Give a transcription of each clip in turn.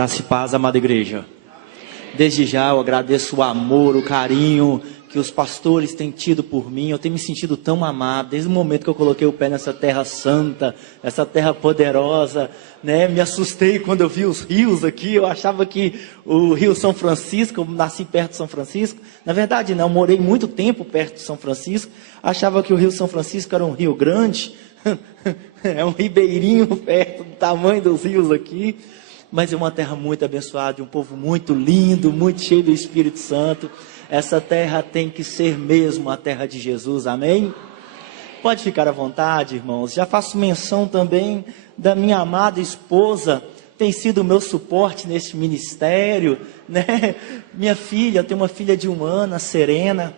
Graça e paz, amada igreja. Desde já eu agradeço o amor, o carinho que os pastores têm tido por mim. Eu tenho me sentido tão amado desde o momento que eu coloquei o pé nessa terra santa, essa terra poderosa, né? Me assustei quando eu vi os rios aqui. Eu achava que o Rio São Francisco, eu nasci perto de São Francisco. Na verdade não, eu morei muito tempo perto de São Francisco. Achava que o Rio São Francisco era um rio grande. É um ribeirinho perto do tamanho dos rios aqui. Mas é uma terra muito abençoada, um povo muito lindo, muito cheio do Espírito Santo. Essa terra tem que ser mesmo a terra de Jesus, amém? Pode ficar à vontade, irmãos. Já faço menção também da minha amada esposa, tem sido o meu suporte neste ministério, né? Minha filha, eu tenho uma filha de 1 ano, a Serena,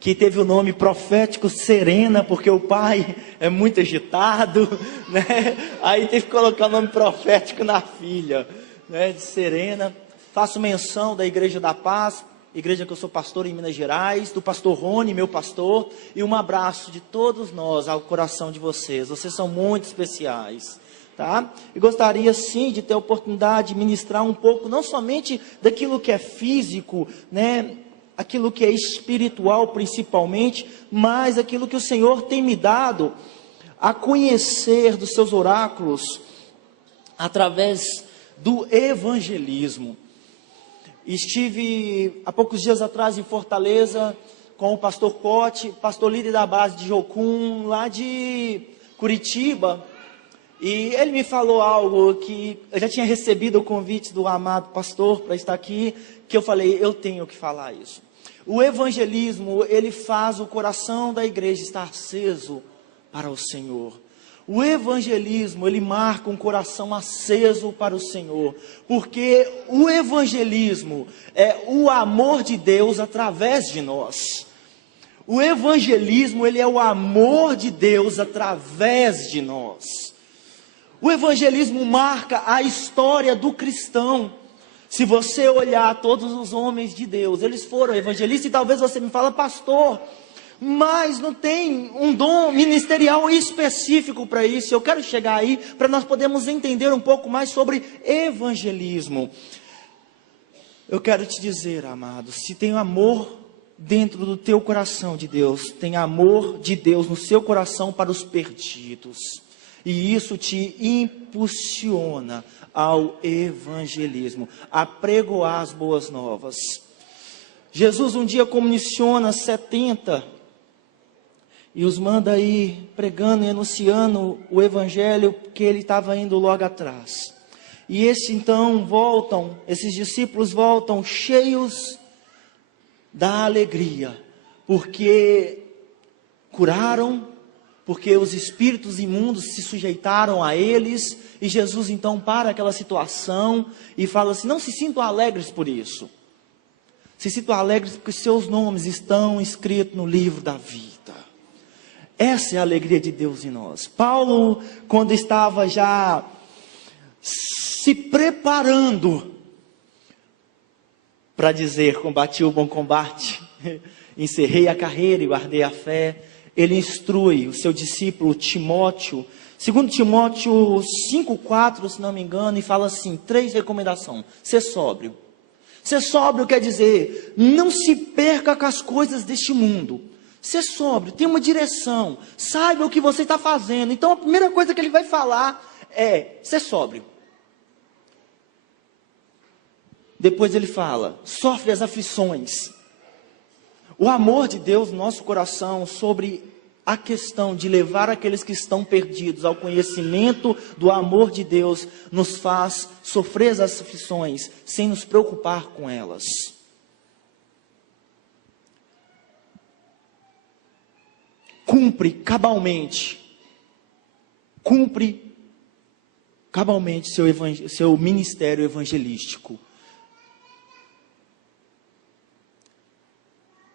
que teve o nome profético Serena, porque o pai é muito agitado, né? Aí teve que colocar o nome profético na filha, né? De Serena. Faço menção da Igreja da Paz, igreja que eu sou pastor em Minas Gerais, do pastor Rony, meu pastor, e um abraço de todos nós ao coração de vocês. Vocês são muito especiais, tá? E gostaria sim de ter a oportunidade de ministrar um pouco, não somente daquilo que é físico, né? Aquilo que é espiritual principalmente, mas aquilo que o Senhor tem me dado a conhecer dos seus oráculos, através do evangelismo. Estive há poucos dias atrás em Fortaleza, com o pastor Cote, pastor líder da base de Jocum, lá de Curitiba, e ele me falou algo que eu já tinha recebido o convite do amado pastor para estar aqui, que eu falei, eu tenho que falar isso. O evangelismo, ele faz o coração da igreja estar aceso para o Senhor. O evangelismo, ele marca um coração aceso para o Senhor, porque o evangelismo é o amor de Deus através de nós. O evangelismo, ele é o amor de Deus através de nós. O evangelismo marca a história do cristão. Se você olhar todos os homens de Deus, eles foram evangelistas, e talvez você me fale, pastor, mas não tem um dom ministerial específico para isso. Eu quero chegar aí, para nós podermos entender um pouco mais sobre evangelismo. Eu quero te dizer, amado, se tem amor dentro do teu coração de Deus, tem amor de Deus no seu coração para os perdidos, e isso te impulsiona ao evangelismo, a pregoar as boas novas. Jesus um dia comissiona 70 e os manda ir pregando e anunciando o evangelho, que ele estava indo logo atrás. E esses discípulos voltam cheios da alegria, porque curaram, porque os espíritos imundos se sujeitaram a eles, e Jesus então para aquela situação e fala assim, não se sintam alegres por isso, se sintam alegres porque seus nomes estão escritos no livro da vida. Essa é a alegria de Deus em nós. Paulo, quando estava já se preparando para dizer, combati o bom combate, encerrei a carreira e guardei a fé, ele instrui o seu discípulo Timóteo, 2 Timóteo 5,4, se não me engano, e fala assim, 3 recomendações, ser sóbrio. Ser sóbrio quer dizer, não se perca com as coisas deste mundo. Ser sóbrio, tem uma direção, saiba o que você está fazendo. Então a primeira coisa que ele vai falar é, ser sóbrio. Depois ele fala, sofre as aflições. O amor de Deus no nosso coração sobre a questão de levar aqueles que estão perdidos ao conhecimento do amor de Deus, nos faz sofrer as aflições sem nos preocupar com elas. Cumpre cabalmente seu ministério evangelístico.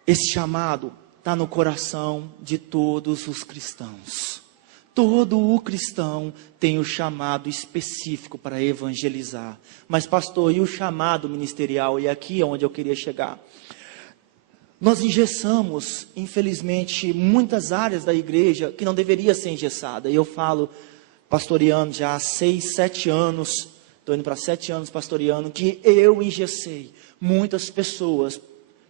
Esse chamado está no coração de todos os cristãos. Todo o cristão tem o chamado específico para evangelizar. Mas pastor, e o chamado ministerial? E aqui é onde eu queria chegar. Nós engessamos, infelizmente, muitas áreas da igreja que não deveria ser engessada. E eu falo, pastoreando já há 6, 7 anos, estou indo para 7 anos pastoreando, que eu engessei muitas pessoas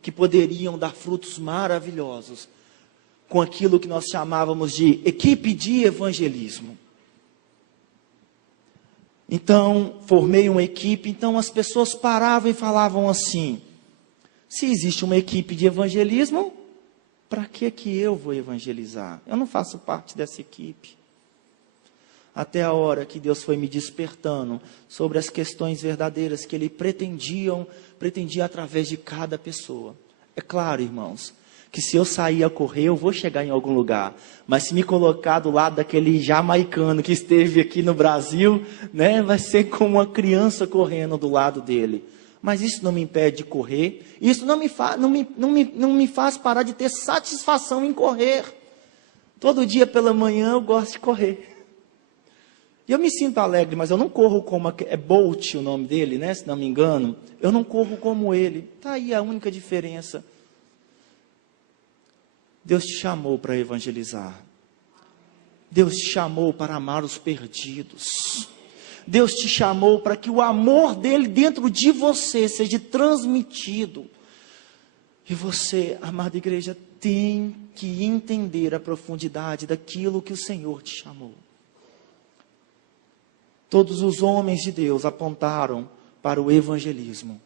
que poderiam dar frutos maravilhosos com aquilo que nós chamávamos de equipe de evangelismo. Então, formei uma equipe, então as pessoas paravam e falavam assim: se existe uma equipe de evangelismo, para que eu vou evangelizar? Eu não faço parte dessa equipe. Até a hora que Deus foi me despertando sobre as questões verdadeiras que Ele pretendia através de cada pessoa. É claro, irmãos, que se eu sair a correr, eu vou chegar em algum lugar. Mas se me colocar do lado daquele jamaicano que esteve aqui no Brasil, né, vai ser como uma criança correndo do lado dele. Mas isso não me impede de correr. Isso não me faz parar de ter satisfação em correr. Todo dia pela manhã eu gosto de correr. E eu me sinto alegre, mas eu não corro como... É Bolt o nome dele, né? Se não me engano. Eu não corro como ele. Está aí a única diferença. Deus te chamou para evangelizar. Deus te chamou para amar os perdidos. Deus te chamou para que o amor dele dentro de você seja transmitido. E você, amada igreja, tem que entender a profundidade daquilo que o Senhor te chamou. Todos os homens de Deus apontaram para o evangelismo,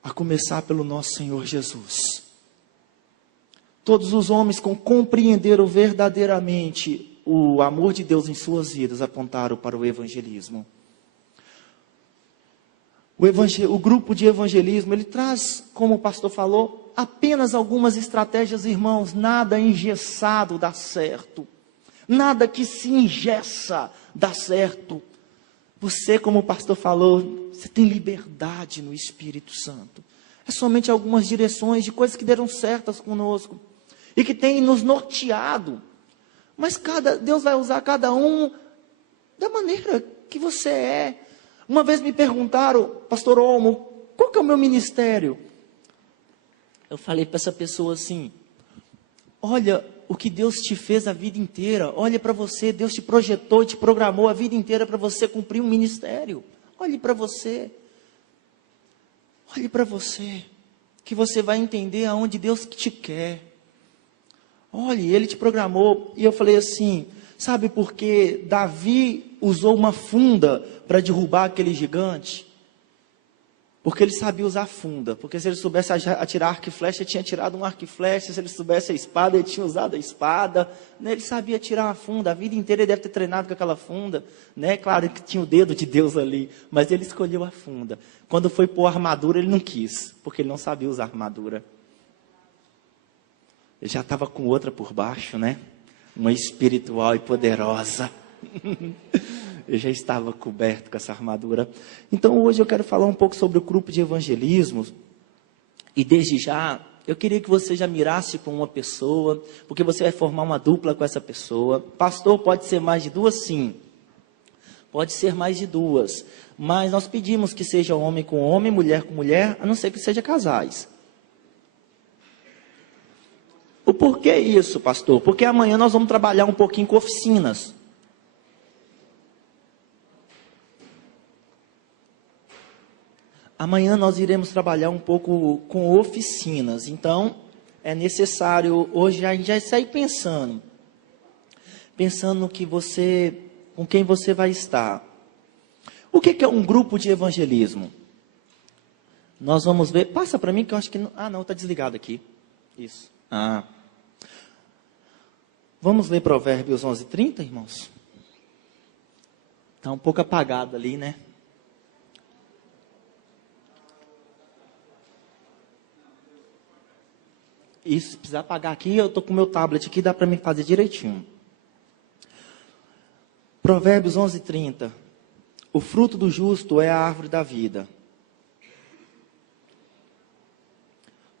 a começar pelo nosso Senhor Jesus. Todos os homens que compreenderam verdadeiramente o amor de Deus em suas vidas apontaram para o evangelismo. O grupo de evangelismo, ele traz, como o pastor falou, apenas algumas estratégias, irmãos. Nada engessado dá certo. Nada que se engessa dá certo. Você, como o pastor falou, você tem liberdade no Espírito Santo. É somente algumas direções de coisas que deram certas conosco e que tem nos norteado. Mas Deus vai usar cada um da maneira que você é. Uma vez me perguntaram, pastor Olmo, qual que é o meu ministério? Eu falei para essa pessoa assim: olha o que Deus te fez a vida inteira. Olha para você, Deus te projetou e te programou a vida inteira para você cumprir um ministério. Olhe para você. Olhe para você, que você vai entender aonde Deus te quer. Olhe, Ele te programou. E eu falei assim: sabe por que Davi usou uma funda para derrubar aquele gigante? Porque ele sabia usar funda. Porque se ele soubesse atirar arco e flecha, ele tinha tirado um arco e flecha. Se ele soubesse a espada, ele tinha usado a espada. Né? Ele sabia tirar uma funda. A vida inteira ele deve ter treinado com aquela funda. Né? Claro que tinha o dedo de Deus ali. Mas ele escolheu a funda. Quando foi pôr a armadura, ele não quis. Porque ele não sabia usar armadura. Ele já estava com outra por baixo, né? Uma espiritual e poderosa. Eu já estava coberto com essa armadura. Então hoje eu quero falar um pouco sobre o grupo de evangelismo. E desde já, eu queria que você já mirasse para uma pessoa, porque você vai formar uma dupla com essa pessoa. Pastor, pode ser mais de duas? Sim. Pode ser mais de duas. Mas nós pedimos que seja homem com homem, mulher com mulher, a não ser que seja casais. O porquê isso, pastor? Porque amanhã nós vamos trabalhar um pouquinho com oficinas. Amanhã nós iremos trabalhar um pouco com oficinas. Então, é necessário, hoje a gente já sair pensando no que com quem você vai estar. O que é um grupo de evangelismo? Nós vamos ver, passa para mim que eu acho que não, não, está desligado aqui. Isso. Vamos ler Provérbios 11:30, irmãos? Está um pouco apagado ali, né? Isso, se precisar apagar aqui, eu estou com o meu tablet aqui, dá para me fazer direitinho. Provérbios 11:30. O fruto do justo é a árvore da vida.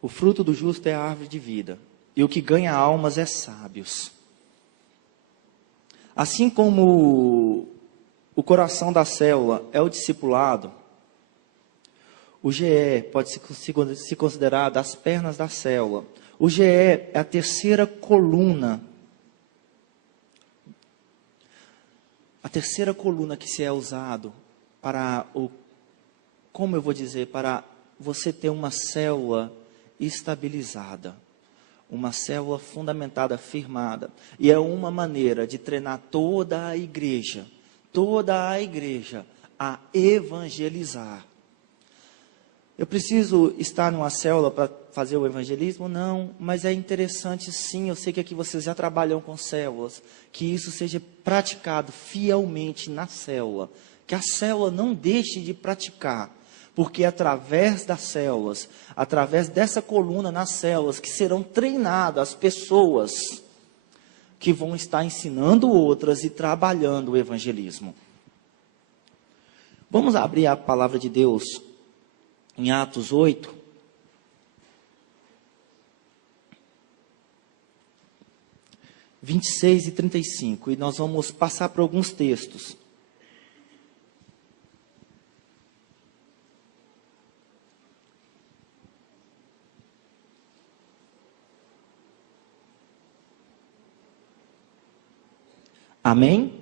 O fruto do justo é a árvore de vida. E o que ganha almas é sábios. Assim como o coração da célula é o discipulado, o GE pode se considerar das pernas da célula. O GE é a terceira coluna. A terceira coluna que se é usado como eu vou dizer, para você ter uma célula estabilizada, uma célula fundamentada, firmada. E é uma maneira de treinar toda a igreja a evangelizar. Eu preciso estar numa célula para fazer o evangelismo? Não, mas é interessante sim, eu sei que aqui vocês já trabalham com células, que isso seja praticado fielmente na célula, que a célula não deixe de praticar, porque através das células, através dessa coluna nas células, que serão treinadas as pessoas que vão estar ensinando outras e trabalhando o evangelismo. Vamos abrir a palavra de Deus em Atos 8. – 26 e 35, e nós vamos passar por alguns textos. Amém?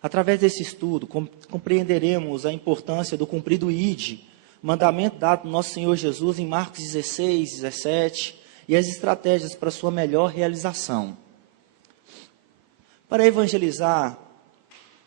Através desse estudo, compreenderemos a importância do cumprido ide, mandamento dado do nosso Senhor Jesus em Marcos 16, 17, e as estratégias para sua melhor realização. Para evangelizar,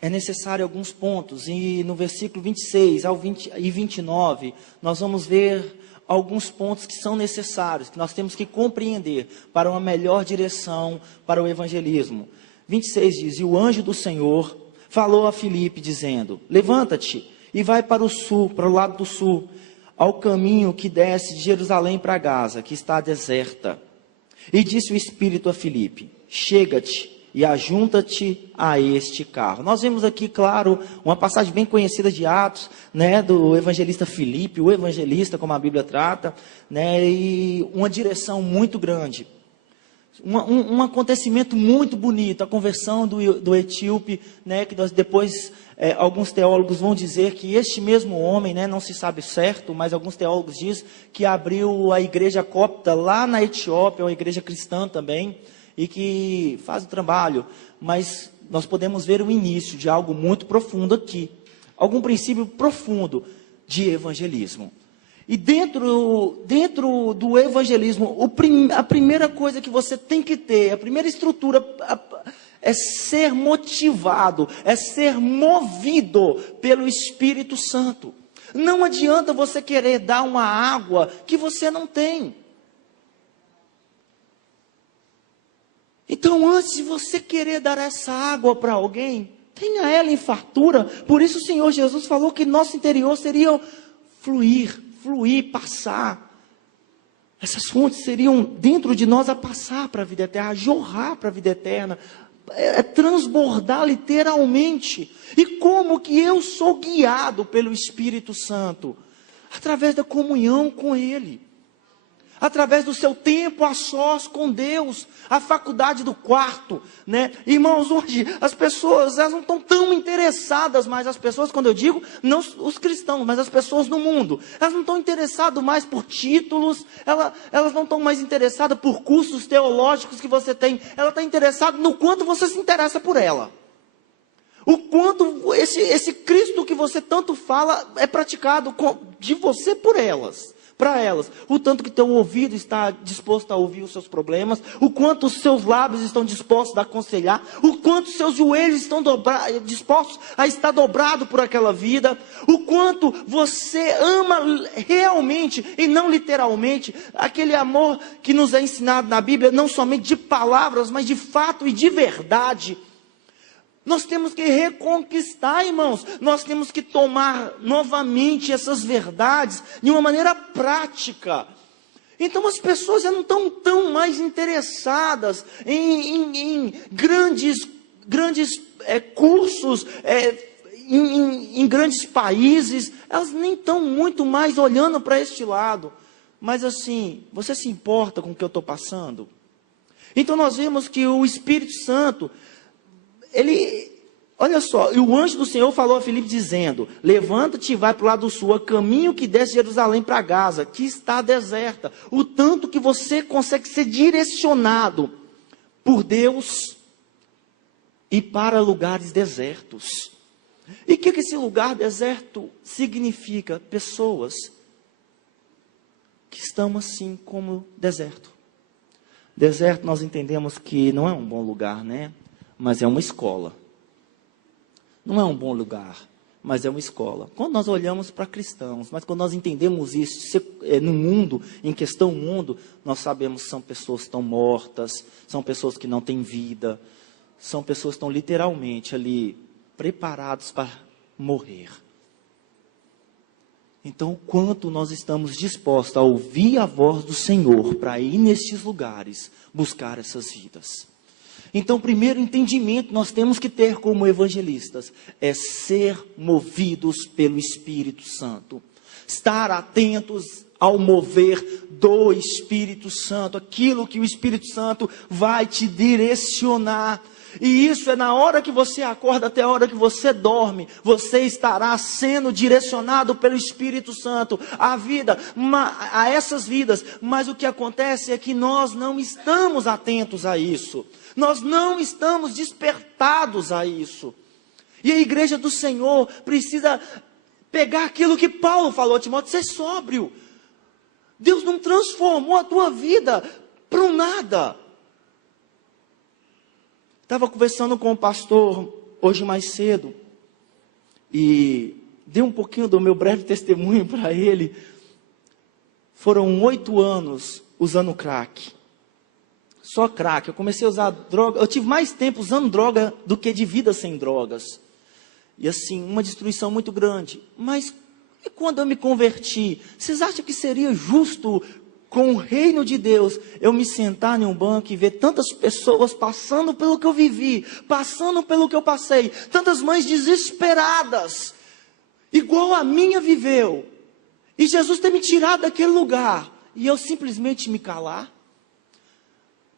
é necessário alguns pontos, e no versículo 26 ao 29, nós vamos ver alguns pontos que são necessários, que nós temos que compreender para uma melhor direção para o evangelismo. 26 diz: e o anjo do Senhor falou a Filipe, dizendo: levanta-te e vai para o sul, para o lado do sul, ao caminho que desce de Jerusalém para Gaza, que está deserta. E disse o Espírito a Filipe: chega-te e ajunta-te a este carro. Nós vemos aqui, claro, uma passagem bem conhecida de Atos, né, do evangelista Filipe, o evangelista, como a Bíblia trata, né, e uma direção muito grande. Um acontecimento muito bonito, a conversão do etíope, né, que depois alguns teólogos vão dizer que este mesmo homem, né, não se sabe certo, mas alguns teólogos dizem que abriu a igreja copta lá na Etiópia, uma igreja cristã também, e que faz o trabalho, mas nós podemos ver o início de algo muito profundo aqui, algum princípio profundo de evangelismo. E dentro do evangelismo, a primeira coisa que você tem que ter, a primeira estrutura é ser motivado, é ser movido pelo Espírito Santo. Não adianta você querer dar uma água que você não tem. Então, antes de você querer dar essa água para alguém, tenha ela em fartura. Por isso o Senhor Jesus falou que nosso interior seria fluir, passar. Essas fontes seriam dentro de nós a passar para a vida eterna, a jorrar para a vida eterna, transbordar literalmente. E como que eu sou guiado pelo Espírito Santo? Através da comunhão com Ele. Através do seu tempo a sós com Deus, a faculdade do quarto, né? Irmãos, hoje as pessoas, elas não estão tão interessadas mais, as pessoas, quando eu digo, não os cristãos, mas as pessoas no mundo, elas não estão interessadas mais por títulos, elas não estão mais interessadas por cursos teológicos que você tem, ela está interessada no quanto você se interessa por ela. O quanto esse Cristo que você tanto fala é praticado de você por elas. Para elas, o tanto que teu ouvido está disposto a ouvir os seus problemas, o quanto os seus lábios estão dispostos a aconselhar, o quanto os seus joelhos estão dispostos a estar dobrado por aquela vida, o quanto você ama realmente e não literalmente, aquele amor que nos é ensinado na Bíblia, não somente de palavras, mas de fato e de verdade. Nós temos que reconquistar, irmãos. Nós temos que tomar novamente essas verdades de uma maneira prática. Então as pessoas já não estão tão mais interessadas em grandes cursos, em grandes países. Elas nem estão muito mais olhando para este lado. Mas assim, você se importa com o que eu estou passando? Então nós vemos que o Espírito Santo... olha só, e o anjo do Senhor falou a Filipe dizendo: levanta-te e vai para o lado do sul, a caminho que desce de Jerusalém para Gaza, que está deserta. O tanto que você consegue ser direcionado por Deus e para lugares desertos. E o que esse lugar deserto significa? Pessoas que estão assim como deserto. Deserto nós entendemos que não é um bom lugar, né? Mas é uma escola. Não é um bom lugar, mas é uma escola. Quando nós olhamos para cristãos, mas quando nós entendemos isso no mundo, em questão mundo, nós sabemos que são pessoas que estão mortas, são pessoas que não têm vida, são pessoas que estão literalmente ali preparados para morrer. Então, o quanto nós estamos dispostos a ouvir a voz do Senhor para ir nestes lugares, buscar essas vidas. Então, o primeiro entendimento nós temos que ter como evangelistas é ser movidos pelo Espírito Santo. Estar atentos ao mover do Espírito Santo, aquilo que o Espírito Santo vai te direcionar. E isso é na hora que você acorda até a hora que você dorme, você estará sendo direcionado pelo Espírito Santo a essas vidas. Mas o que acontece é que nós não estamos atentos a isso, nós não estamos despertados a isso. E a igreja do Senhor precisa pegar aquilo que Paulo falou a Timóteo: ser sóbrio. Deus não transformou a tua vida para um nada. Estava conversando com o pastor hoje mais cedo e dei um pouquinho do meu breve testemunho para ele. Foram 8 anos usando crack. Só crack. Eu comecei a usar droga. Eu tive mais tempo usando droga do que de vida sem drogas. E assim, uma destruição muito grande. Mas e quando eu me converti? Vocês acham que seria justo, com o reino de Deus, eu me sentar em um banco e ver tantas pessoas passando pelo que eu vivi, passando pelo que eu passei, tantas mães desesperadas, igual a minha viveu, e Jesus ter me tirado daquele lugar, e eu simplesmente me calar?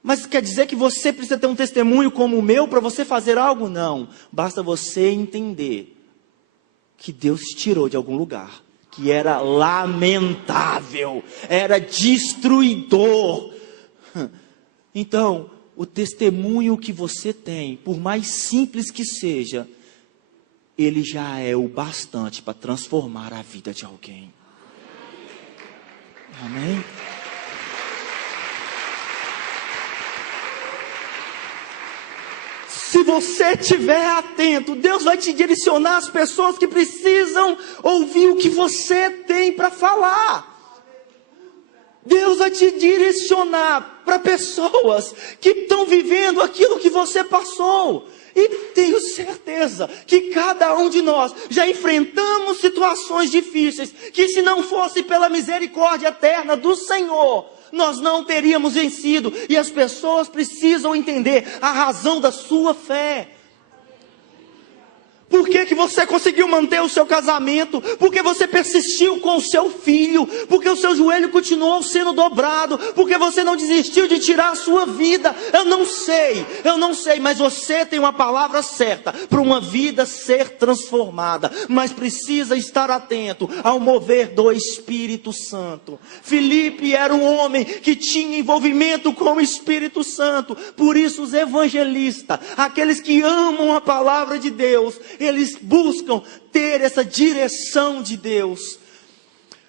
Mas quer dizer que você precisa ter um testemunho como o meu para você fazer algo? Não, basta você entender que Deus te tirou de algum lugar que era lamentável, era destruidor. Então, o testemunho que você tem, por mais simples que seja, ele já é o bastante para transformar a vida de alguém. Amém? Se você estiver atento, Deus vai te direcionar as pessoas que precisam ouvir o que você tem para falar. Deus vai te direcionar para pessoas que estão vivendo aquilo que você passou. E tenho certeza que cada um de nós já enfrentamos situações difíceis, que se não fosse pela misericórdia eterna do Senhor, nós não teríamos vencido. E as pessoas precisam entender a razão da sua fé. Por que você conseguiu manter o seu casamento? Porque você persistiu com o seu filho? Porque o seu joelho continuou sendo dobrado? Porque você não desistiu de tirar a sua vida? Eu não sei, mas você tem uma palavra certa para uma vida ser transformada, mas precisa estar atento ao mover do Espírito Santo. Filipe era um homem que tinha envolvimento com o Espírito Santo. Por isso os evangelistas, aqueles que amam a palavra de Deus, eles buscam ter essa direção de Deus.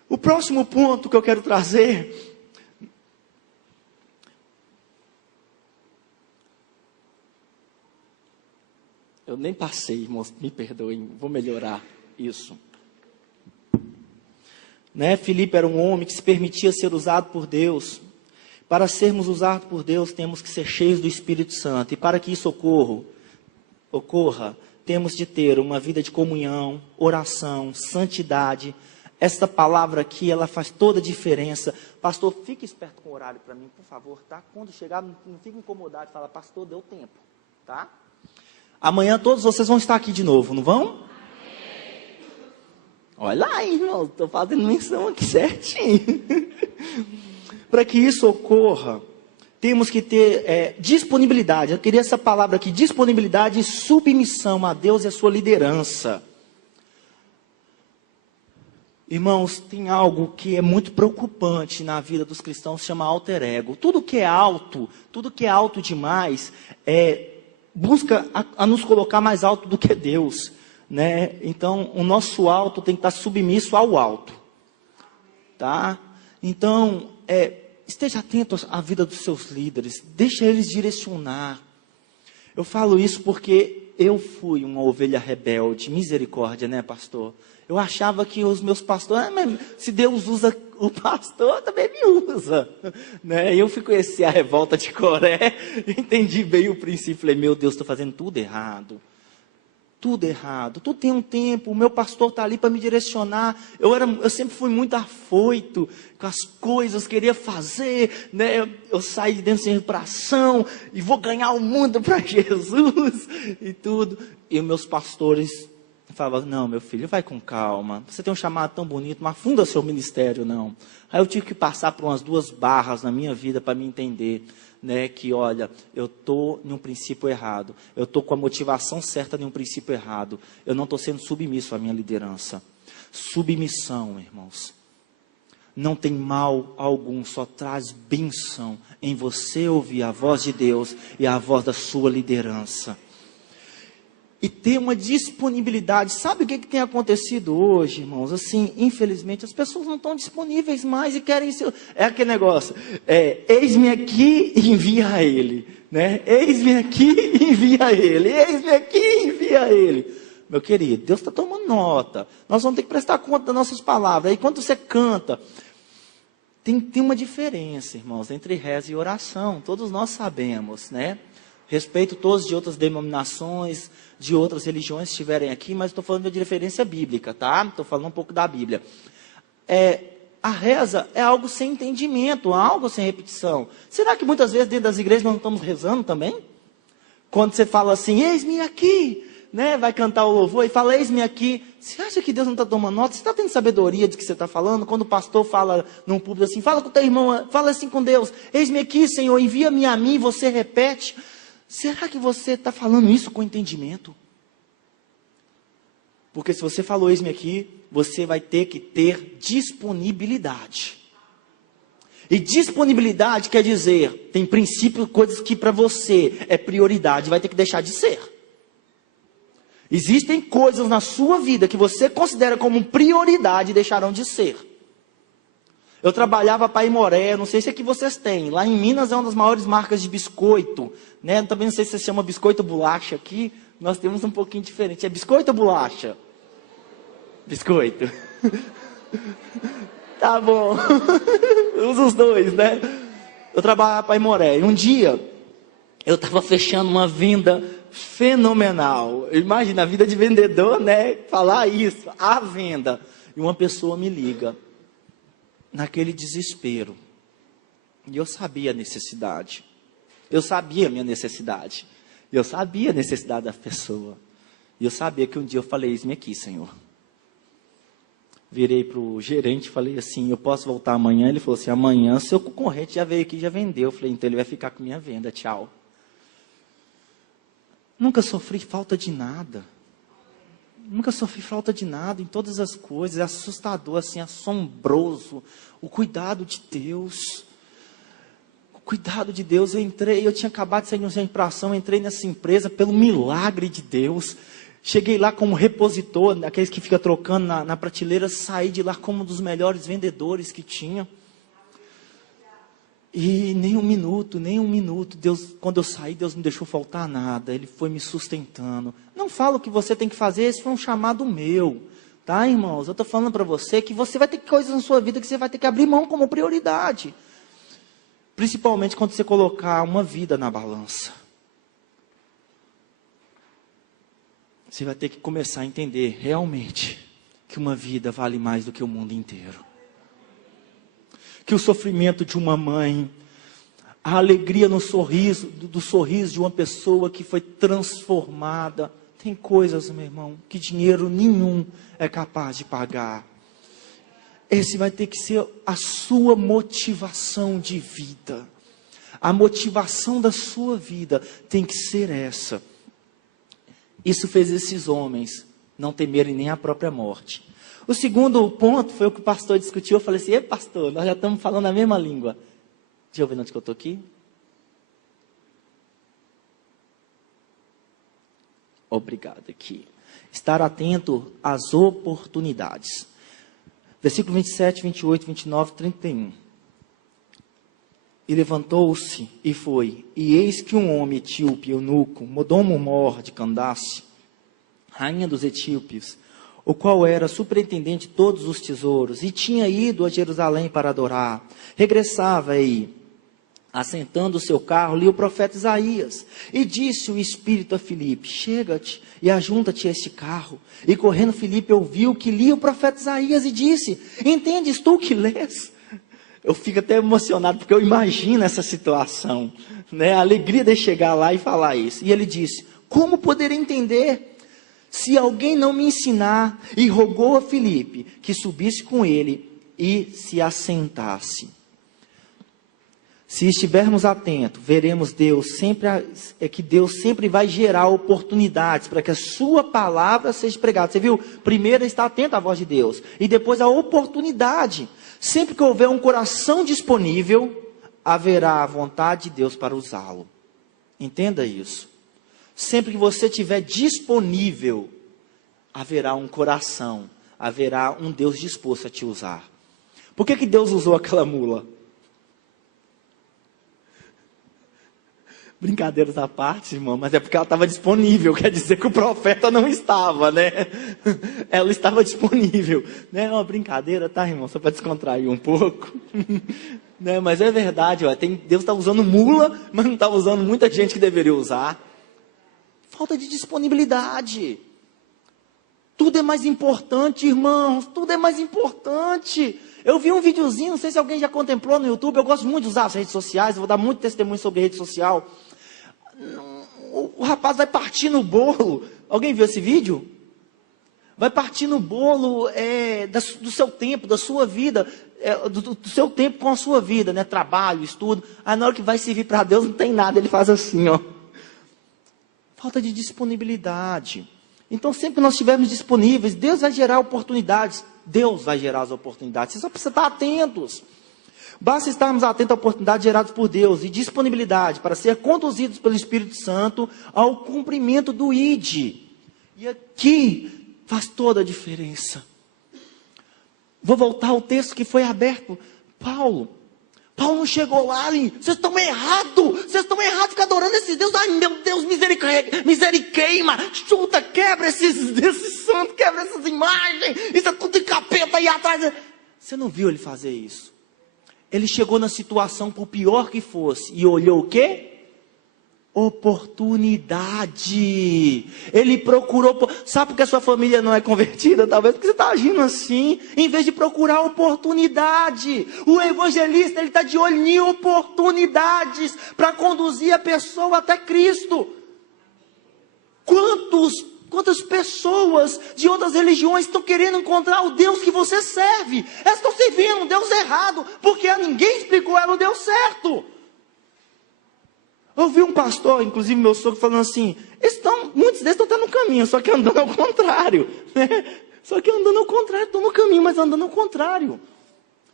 O próximo ponto que eu quero trazer, eu nem passei, irmãos, me perdoem, vou melhorar isso. Filipe era um homem que se permitia ser usado por Deus. Para sermos usados por Deus, temos que ser cheios do Espírito Santo. E para que isso ocorra, temos de ter uma vida de comunhão, oração, santidade. Esta palavra aqui, ela faz toda a diferença. Pastor, fique esperto com o horário para mim, por favor, tá? Quando chegar, não fique incomodado, fala: pastor, deu tempo, tá? Amanhã todos vocês vão estar aqui de novo, não vão? Olha lá, irmão, estou fazendo menção aqui certinho. Para que isso ocorra, temos que ter disponibilidade. Eu queria essa palavra aqui: disponibilidade e submissão a Deus e a sua liderança. Irmãos, tem algo que é muito preocupante na vida dos cristãos, chama alter ego. Tudo que é alto demais, busca a nos colocar mais alto do que Deus. né? Então, o nosso alto tem que estar submisso ao alto, tá? Então, esteja atento à vida dos seus líderes, deixa eles direcionar. Eu falo isso porque eu fui uma ovelha rebelde, misericórdia, né, pastor? Eu achava que os meus pastores, mas se Deus usa o pastor, também me usa, né? Eu fui conhecer a revolta de Coré, entendi bem o princípio, falei, meu Deus, estou fazendo tudo errado. Tudo errado, tudo tem um tempo, o meu pastor está ali para me direcionar. Eu sempre fui muito afoito com as coisas, queria fazer, né? Eu saí de dentro sem ação e vou ganhar o mundo para Jesus e tudo. E meus pastores falavam, não, meu filho, vai com calma, você tem um chamado tão bonito, não afunda seu ministério, não. Aí eu tive que passar por umas 2 barras na minha vida para me entender, né, que olha, eu estou em um princípio errado, eu estou com a motivação certa em um princípio errado, eu não estou sendo submisso à minha liderança. Submissão, irmãos, não tem mal algum, só traz bênção em você ouvir a voz de Deus e a voz da sua liderança. E ter uma disponibilidade. Sabe o que tem acontecido hoje, irmãos? Assim, infelizmente, as pessoas não estão disponíveis mais e querem ser... É aquele negócio, eis-me aqui e envia a ele, né? Eis-me aqui e envia a ele, eis-me aqui e envia a ele. Meu querido, Deus está tomando nota. Nós vamos ter que prestar conta das nossas palavras. Aí quando você canta, tem uma diferença, irmãos, entre reza e oração. Todos nós sabemos, né? Respeito todos de outras denominações, de outras religiões que estiverem aqui, mas estou falando de referência bíblica, tá? Estou falando um pouco da Bíblia. A reza é algo sem entendimento, algo sem repetição. Será que muitas vezes dentro das igrejas nós não estamos rezando também? Quando você fala assim, eis-me aqui, né? Vai cantar o louvor e fala, eis-me aqui. Você acha que Deus não está tomando nota? Você está tendo sabedoria de que você está falando? Quando o pastor fala num público assim, fala com o teu irmão, fala assim com Deus, eis-me aqui, Senhor, envia-me a mim, você repete. Será que você está falando isso com entendimento? Porque se você falou eis-me aqui, você vai ter que ter disponibilidade. E disponibilidade quer dizer, tem princípio, coisas que para você é prioridade, vai ter que deixar de ser. Existem coisas na sua vida que você considera como prioridade e deixarão de ser. Eu trabalhava para Aimoré, não sei se aqui vocês têm. Lá em Minas é uma das maiores marcas de biscoito, né? Também não sei se você chama biscoito ou bolacha aqui. Nós temos um pouquinho diferente. É biscoito ou bolacha? Biscoito. Tá bom. Usa os dois, né? Eu trabalhava para Aimoré. E um dia, eu estava fechando uma venda fenomenal. Imagina, a vida de vendedor, né? Falar isso, a venda. E uma pessoa me liga. Naquele desespero, e eu sabia a necessidade, eu sabia a minha necessidade, eu sabia a necessidade da pessoa, e eu sabia que um dia eu falei, eis-me aqui, Senhor. Virei para o gerente e falei assim, eu posso voltar amanhã? Ele falou assim, amanhã seu concorrente já veio aqui, já vendeu. Eu falei, então ele vai ficar com minha venda, tchau. Nunca sofri falta de nada. Nunca sofri falta de nada em todas as coisas. É assustador, assim, assombroso. O cuidado de Deus. O cuidado de Deus. Eu tinha acabado de sair de uma infração, entrei nessa empresa pelo milagre de Deus. Cheguei lá como repositor, aqueles que ficam trocando na prateleira, saí de lá como um dos melhores vendedores que tinha. E nem um minuto, Deus, quando eu saí, Deus não deixou faltar nada, Ele foi me sustentando. Não falo o que você tem que fazer, esse foi um chamado meu, tá, irmãos? Eu estou falando para você que você vai ter coisas na sua vida que você vai ter que abrir mão como prioridade. Principalmente quando você colocar uma vida na balança. Você vai ter que começar a entender realmente que uma vida vale mais do que o mundo inteiro. Que o sofrimento de uma mãe, a alegria no sorriso, do sorriso de uma pessoa que foi transformada. Tem coisas, meu irmão, que dinheiro nenhum é capaz de pagar. Esse vai ter que ser a sua motivação de vida. A motivação da sua vida tem que ser essa. Isso fez esses homens não temerem nem a própria morte. O segundo ponto foi o que o pastor discutiu. Eu falei assim, pastor, nós já estamos falando a mesma língua. Deixa eu ver onde que eu estou aqui. Obrigado aqui. Estar atento às oportunidades. Versículo 27, 28, 29, 31. E levantou-se e foi. E eis que um homem etíope, eunuco, Modomo-mor de Candace, rainha dos etíopes, o qual era superintendente de todos os tesouros, e tinha ido a Jerusalém para adorar, regressava aí, assentando o seu carro, lia o profeta Isaías, e disse o Espírito a Filipe: chega-te e ajunta-te a este carro. E correndo Filipe ouviu que lia o profeta Isaías e disse: entendes tu que lês? Eu fico até emocionado, porque eu imagino essa situação, né? A alegria de chegar lá e falar isso. E ele disse: como poderei entender, se alguém não me ensinar? E rogou a Filipe que subisse com ele e se assentasse. Se estivermos atentos, veremos que Deus sempre vai gerar oportunidades para que a sua palavra seja pregada. Você viu? Primeiro é estar atento à voz de Deus, e depois a oportunidade. Sempre que houver um coração disponível, haverá a vontade de Deus para usá-lo. Entenda isso. Sempre que você estiver disponível, haverá um coração, haverá um Deus disposto a te usar. Por que Deus usou aquela mula? Brincadeiras à parte, irmão, mas é porque ela estava disponível, quer dizer que o profeta não estava, né? Ela estava disponível, né? É uma brincadeira, tá, irmão? Só para descontrair um pouco, né? Mas é verdade, ó, Deus está usando mula, mas não está usando muita gente que deveria usar. Falta de disponibilidade. Tudo é mais importante, irmãos, tudo é mais importante. Eu vi um videozinho, não sei se alguém já contemplou no YouTube, eu gosto muito de usar as redes sociais, vou dar muito testemunho sobre rede social. O rapaz vai partir no bolo. Alguém viu esse vídeo? Vai partir no bolo do seu tempo, da sua vida, do seu tempo com a sua vida, né? Trabalho, estudo. Aí na hora que vai servir para Deus não tem nada, ele faz assim, ó. Falta de disponibilidade. Então sempre que nós estivermos disponíveis, Deus vai gerar oportunidades. Deus vai gerar as oportunidades. Você só precisa estar atentos. Basta estarmos atentos à oportunidade gerada por Deus e disponibilidade para ser conduzidos pelo Espírito Santo ao cumprimento do ID. E aqui faz toda a diferença. Vou voltar ao texto que foi aberto. Paulo não chegou lá ali, vocês estão errados, ficar adorando esses deuses. Ai meu Deus, misericórdia, chuta, quebra esses santos, quebra essas imagens, isso é tudo de capeta aí atrás. Você não viu ele fazer isso? Ele chegou na situação, por pior que fosse, e olhou o quê? Oportunidade. Ele procurou. Sabe por que a sua família não é convertida? Talvez porque você está agindo assim, em vez de procurar oportunidade. O evangelista, ele está de olho em oportunidades para conduzir a pessoa até Cristo. Quantas pessoas de outras religiões estão querendo encontrar o Deus que você serve? Elas estão servindo um Deus errado, porque ninguém explicou ela o Deus certo. Eu vi um pastor, inclusive meu sogro, falando assim: muitos deles estão no caminho, só que andando ao contrário, né? Só que andando ao contrário, estão no caminho, mas andando ao contrário.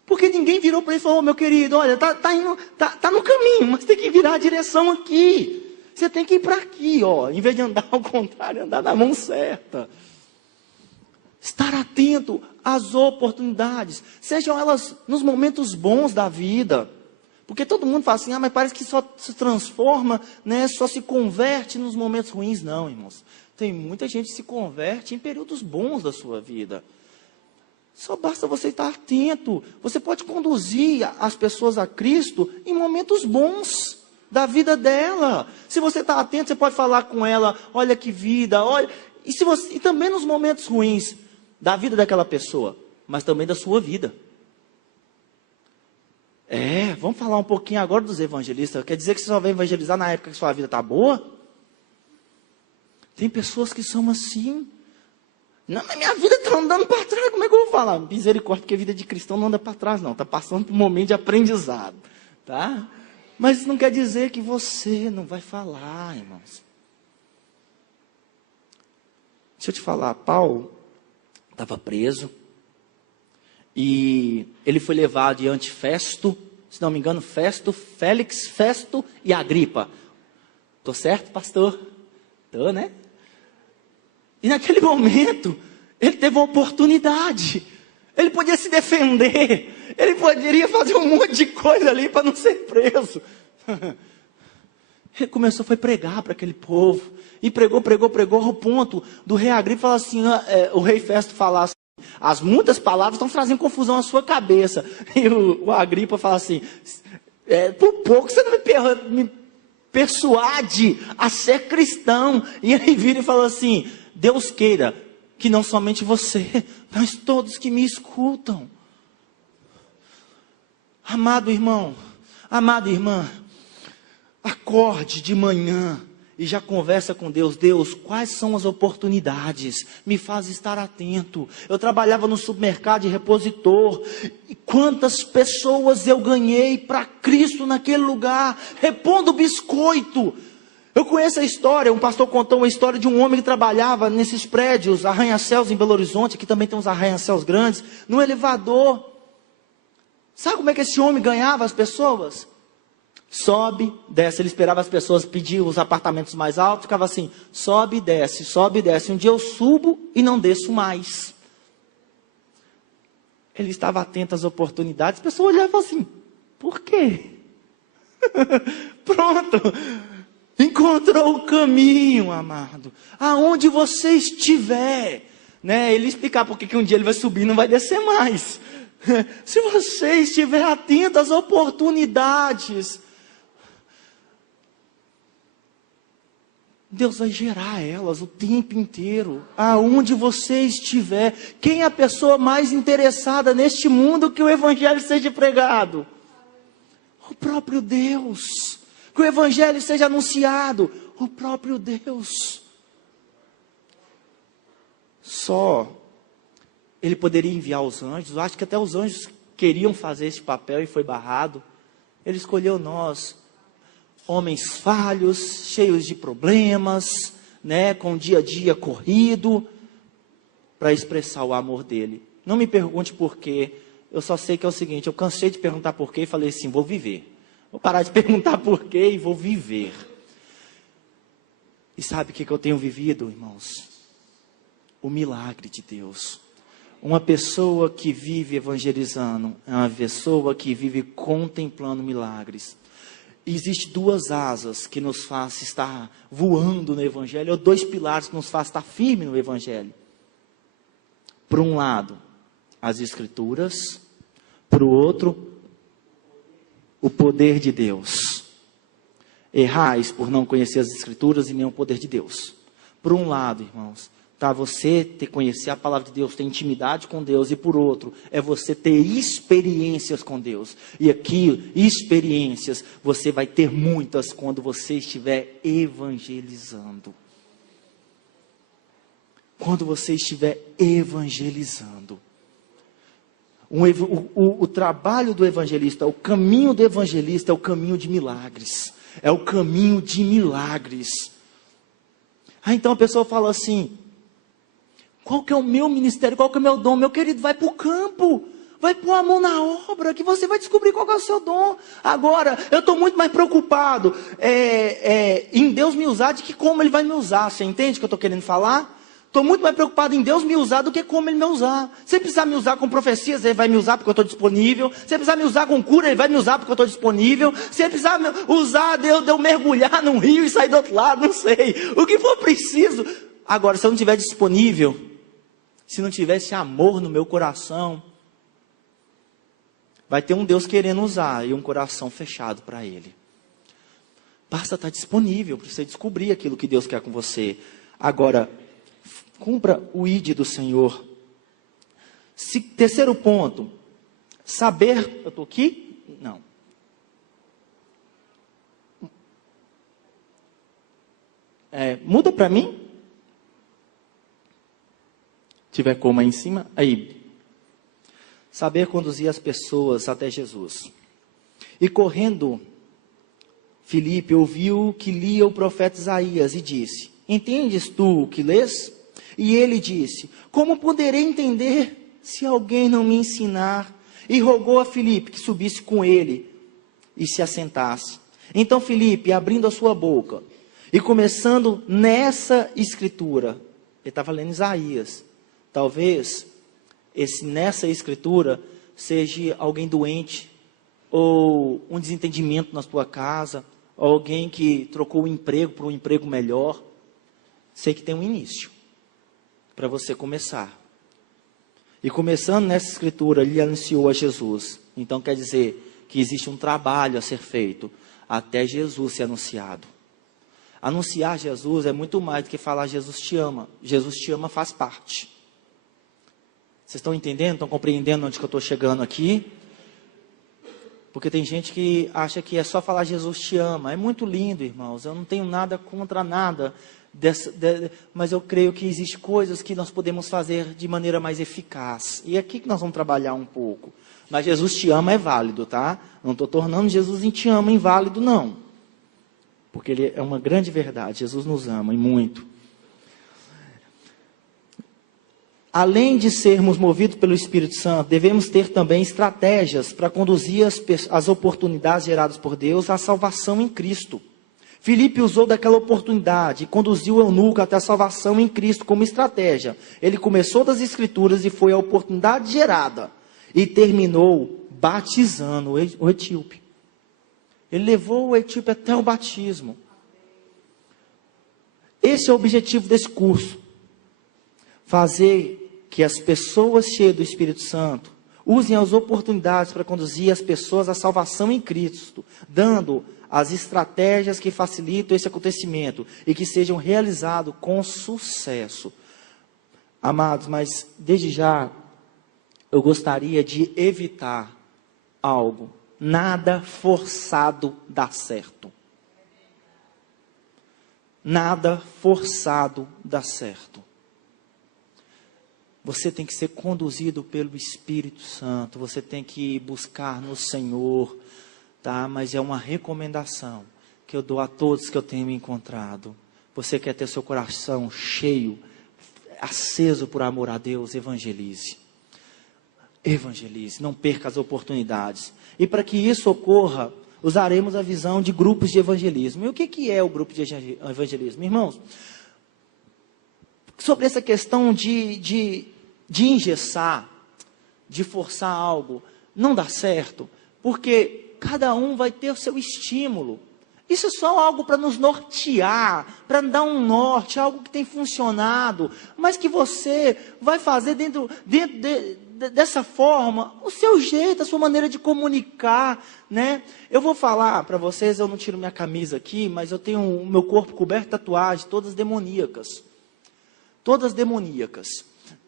Porque ninguém virou para ele e falou: meu querido, olha, tá no caminho, mas tem que virar a direção aqui. Você tem que ir para aqui, ó, em vez de andar ao contrário, andar na mão certa. Estar atento às oportunidades, sejam elas nos momentos bons da vida. Porque todo mundo fala assim: mas parece que só se transforma, né, só se converte nos momentos ruins. Não, irmãos. Tem muita gente que se converte em períodos bons da sua vida. Só basta você estar atento. Você pode conduzir as pessoas a Cristo em momentos bons da vida dela. Se você está atento, você pode falar com ela: olha que vida, olha. E também nos momentos ruins da vida daquela pessoa, mas também da sua vida. Vamos falar um pouquinho agora dos evangelistas. Quer dizer que você só vai evangelizar na época que sua vida está boa? Tem pessoas que são assim. Não, mas minha vida está andando para trás. Como é que eu vou falar? Misericórdia, porque a vida de cristão não anda para trás, não. Está passando por um momento de aprendizado. Tá? Mas isso não quer dizer que você não vai falar, irmãos. Deixa eu te falar, Paulo estava preso. E ele foi levado diante Festo, se não me engano, Félix, Festo e Agripa. Estou certo, pastor? Estou, né? E naquele momento, ele teve uma oportunidade. Ele podia se defender. Ele poderia fazer um monte de coisa ali para não ser preso. Ele começou a pregar para aquele povo. E pregou, ao ponto do rei Agripa falar assim, o rei Festo falar assim, as muitas palavras estão trazendo confusão na sua cabeça. E o Agripa fala assim, por pouco você não me persuade a ser cristão. E ele vira e fala assim, Deus queira que não somente você, mas todos que me escutam. Amado irmão, amada irmã, acorde de manhã e já conversa com Deus. Deus, quais são as oportunidades? Me faz estar atento. Eu trabalhava no supermercado de repositor. E quantas pessoas eu ganhei para Cristo naquele lugar, repondo biscoito. Eu conheço a história, um pastor contou uma história de um homem que trabalhava nesses prédios, arranha-céus em Belo Horizonte, aqui também tem uns arranha-céus grandes, no elevador. Sabe como é que esse homem ganhava as pessoas? Sobe, desce, ele esperava as pessoas pedir os apartamentos mais altos, ficava assim, sobe e desce, sobe e desce. Um dia eu subo e não desço mais. Ele estava atento às oportunidades, as pessoas olhavam assim, por quê? Pronto, encontrou o caminho, amado, aonde você estiver, né? Ele explicar porque que um dia ele vai subir e não vai descer mais. Se você estiver atento às oportunidades, Deus vai gerar elas o tempo inteiro, aonde você estiver. Quem é a pessoa mais interessada neste mundo que o Evangelho seja pregado? O próprio Deus. Que o Evangelho seja anunciado, o próprio Deus. Só Ele poderia enviar os anjos. Eu acho que até os anjos queriam fazer esse papel e foi barrado. Ele escolheu nós, homens falhos, cheios de problemas, né, com o dia a dia corrido, para expressar o amor dele. Não me pergunte por quê, eu só sei que é o seguinte, eu cansei de perguntar por quê e falei assim, vou viver. Vou parar de perguntar por quê e vou viver. E sabe o que eu tenho vivido, irmãos? O milagre de Deus. Uma pessoa que vive evangelizando, é uma pessoa que vive contemplando milagres. Existem duas asas que nos faz estar voando no Evangelho, ou dois pilares que nos faz estar firme no Evangelho. Por um lado, as Escrituras, para o outro, o poder de Deus. Errais por não conhecer as Escrituras e nem o poder de Deus. Por um lado, irmãos, para você conhecer a palavra de Deus, ter intimidade com Deus, e por outro, é você ter experiências com Deus. E aqui, experiências, você vai ter muitas quando você estiver evangelizando. Quando você estiver evangelizando. O trabalho do evangelista, o caminho do evangelista é o caminho de milagres. É o caminho de milagres. Então a pessoa fala assim, qual que é o meu ministério, qual que é o meu dom? Meu querido, vai para o campo, vai pôr a mão na obra, que você vai descobrir qual que é o seu dom. Agora, eu estou muito mais preocupado em Deus me usar, de que como Ele vai me usar. Você entende o que eu estou querendo falar? Estou muito mais preocupado em Deus me usar do que como Ele me usar. Se Ele precisar me usar com profecias, Ele vai me usar porque eu estou disponível. Se Ele precisar me usar com cura, Ele vai me usar porque eu estou disponível. Se Ele precisar me usar de eu mergulhar num rio e sair do outro lado, não sei. O que for preciso. Agora, se eu não estiver disponível, se não tivesse amor no meu coração, vai ter um Deus querendo usar e um coração fechado para Ele. Basta estar disponível para você descobrir aquilo que Deus quer com você. Agora, cumpra o ID do Senhor. Terceiro ponto, saber, eu estou aqui? Não. Muda para mim. Tiver como aí em cima, aí. Saber conduzir as pessoas até Jesus. E correndo, Filipe ouviu o que lia o profeta Isaías e disse, entendes tu o que lês? E ele disse, como poderei entender se alguém não me ensinar? E rogou a Filipe que subisse com ele e se assentasse. Então Filipe, abrindo a sua boca e começando nessa escritura, Ele estava lendo Isaías. Talvez nessa escritura seja alguém doente, ou um desentendimento na tua casa, ou alguém que trocou o emprego por um emprego melhor. Sei que tem um início para você começar. E começando nessa escritura, ele anunciou a Jesus. Então quer dizer que existe um trabalho a ser feito até Jesus ser anunciado. Anunciar Jesus é muito mais do que falar Jesus te ama. Jesus te ama faz parte. Vocês estão entendendo? Estão compreendendo onde que eu estou chegando aqui? Porque tem gente que acha que é só falar Jesus te ama. É muito lindo, irmãos. Eu não tenho nada contra nada. Mas eu creio que existem coisas que nós podemos fazer de maneira mais eficaz. E é aqui que nós vamos trabalhar um pouco. Mas Jesus te ama é válido, tá? Não estou tornando Jesus em te ama inválido, não. Porque ele é uma grande verdade. Jesus nos ama e muito. Além de sermos movidos pelo Espírito Santo, devemos ter também estratégias para conduzir as oportunidades geradas por Deus à salvação em Cristo. Filipe usou daquela oportunidade e conduziu o eunuco até a salvação em Cristo como estratégia. Ele começou das Escrituras e foi a oportunidade gerada. E terminou batizando o etíope. Ele levou o etíope até o batismo. Esse é o objetivo desse curso. Fazer que as pessoas cheias do Espírito Santo usem as oportunidades para conduzir as pessoas à salvação em Cristo, dando as estratégias que facilitam esse acontecimento e que sejam realizados com sucesso. Amados, mas desde já eu gostaria de evitar algo. Nada forçado dá certo. Nada forçado dá certo. Você tem que ser conduzido pelo Espírito Santo. Você tem que buscar no Senhor, tá? Mas é uma recomendação que eu dou a todos que eu tenho encontrado. Você quer ter seu coração cheio, aceso por amor a Deus? Evangelize. Evangelize. Não perca as oportunidades. E para que isso ocorra, usaremos a visão de grupos de evangelismo. E o que é o grupo de evangelismo? Irmãos, sobre essa questão de engessar, de forçar algo, não dá certo, porque cada um vai ter o seu estímulo. Isso é só algo para nos nortear, para dar um norte, algo que tem funcionado, mas que você vai fazer dentro dessa forma, o seu jeito, a sua maneira de comunicar, né? Eu vou falar para vocês, eu não tiro minha camisa aqui, mas eu tenho o meu corpo coberto de tatuagens, todas demoníacas. Todas demoníacas.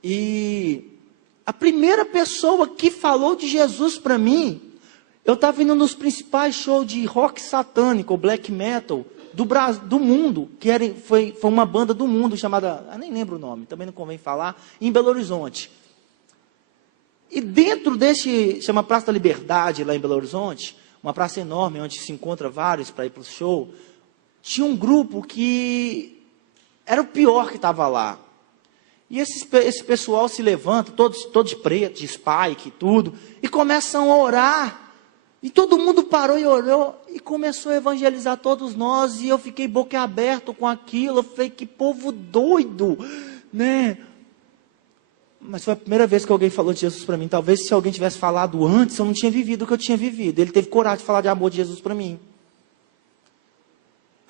E a primeira pessoa que falou de Jesus para mim, eu estava indo nos principais shows de rock satânico, black metal, do mundo, que foi uma banda do mundo chamada, eu nem lembro o nome, também não convém falar, em Belo Horizonte. E dentro chama Praça da Liberdade, lá em Belo Horizonte, uma praça enorme, onde se encontra vários para ir para o show, tinha um grupo que era o pior que estava lá. E esse pessoal se levanta, todos de preto, de spike e tudo, e começam a orar. E todo mundo parou e orou, e começou a evangelizar todos nós, e eu fiquei boquiaberto com aquilo, eu falei, que povo doido, né? Mas foi a primeira vez que alguém falou de Jesus para mim. Talvez se alguém tivesse falado antes, eu não tinha vivido o que eu tinha vivido. Ele teve coragem de falar de amor de Jesus para mim.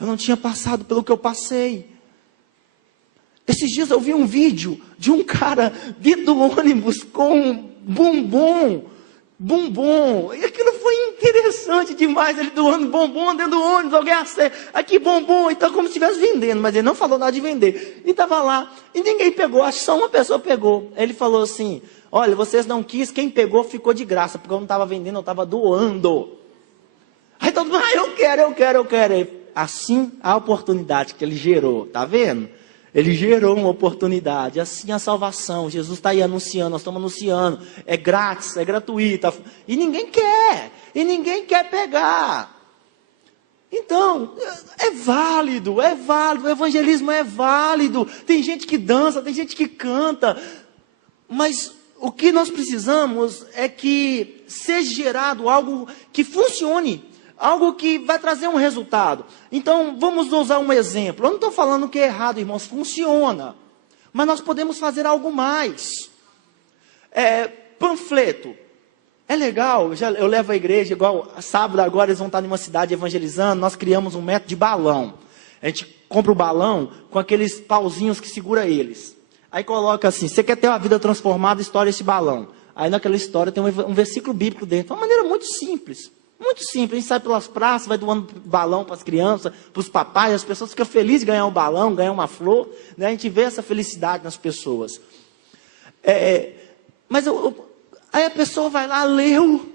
Eu não tinha passado pelo que eu passei. Esses dias eu vi um vídeo de um cara dentro do ônibus com um bombom. E aquilo foi interessante demais. Ele doando bombom dentro do ônibus. Alguém acerta. Aqui bombom. Então como se estivesse vendendo. Mas ele não falou nada de vender. E estava lá. E ninguém pegou. Acho que só uma pessoa pegou. Ele falou assim: olha, vocês não quis. Quem pegou ficou de graça. Porque eu não estava vendendo, eu estava doando. Aí todo mundo, eu quero. Assim a oportunidade que ele gerou. Tá vendo? Ele gerou uma oportunidade, assim a salvação. Jesus está aí anunciando, nós estamos anunciando. É grátis, é gratuito. E ninguém quer pegar. Então, é válido. O evangelismo é válido. Tem gente que dança, tem gente que canta. Mas o que nós precisamos é que seja gerado algo que funcione. Algo que vai trazer um resultado. Então, vamos usar um exemplo. Eu não estou falando que é errado, irmãos. Funciona. Mas nós podemos fazer algo mais. Panfleto. É legal, eu levo a igreja, igual sábado agora eles vão estar em uma cidade evangelizando, nós criamos um método de balão. A gente compra o balão com aqueles pauzinhos que segura eles. Aí coloca assim, você quer ter uma vida transformada, estoura esse balão. Aí naquela história tem um versículo bíblico dentro. Uma maneira muito simples. Muito simples. A gente sai pelas praças, vai doando balão para as crianças, para os papais, as pessoas ficam felizes de ganhar um balão, ganhar uma flor. Né? A gente vê essa felicidade nas pessoas. Aí a pessoa vai lá, leu,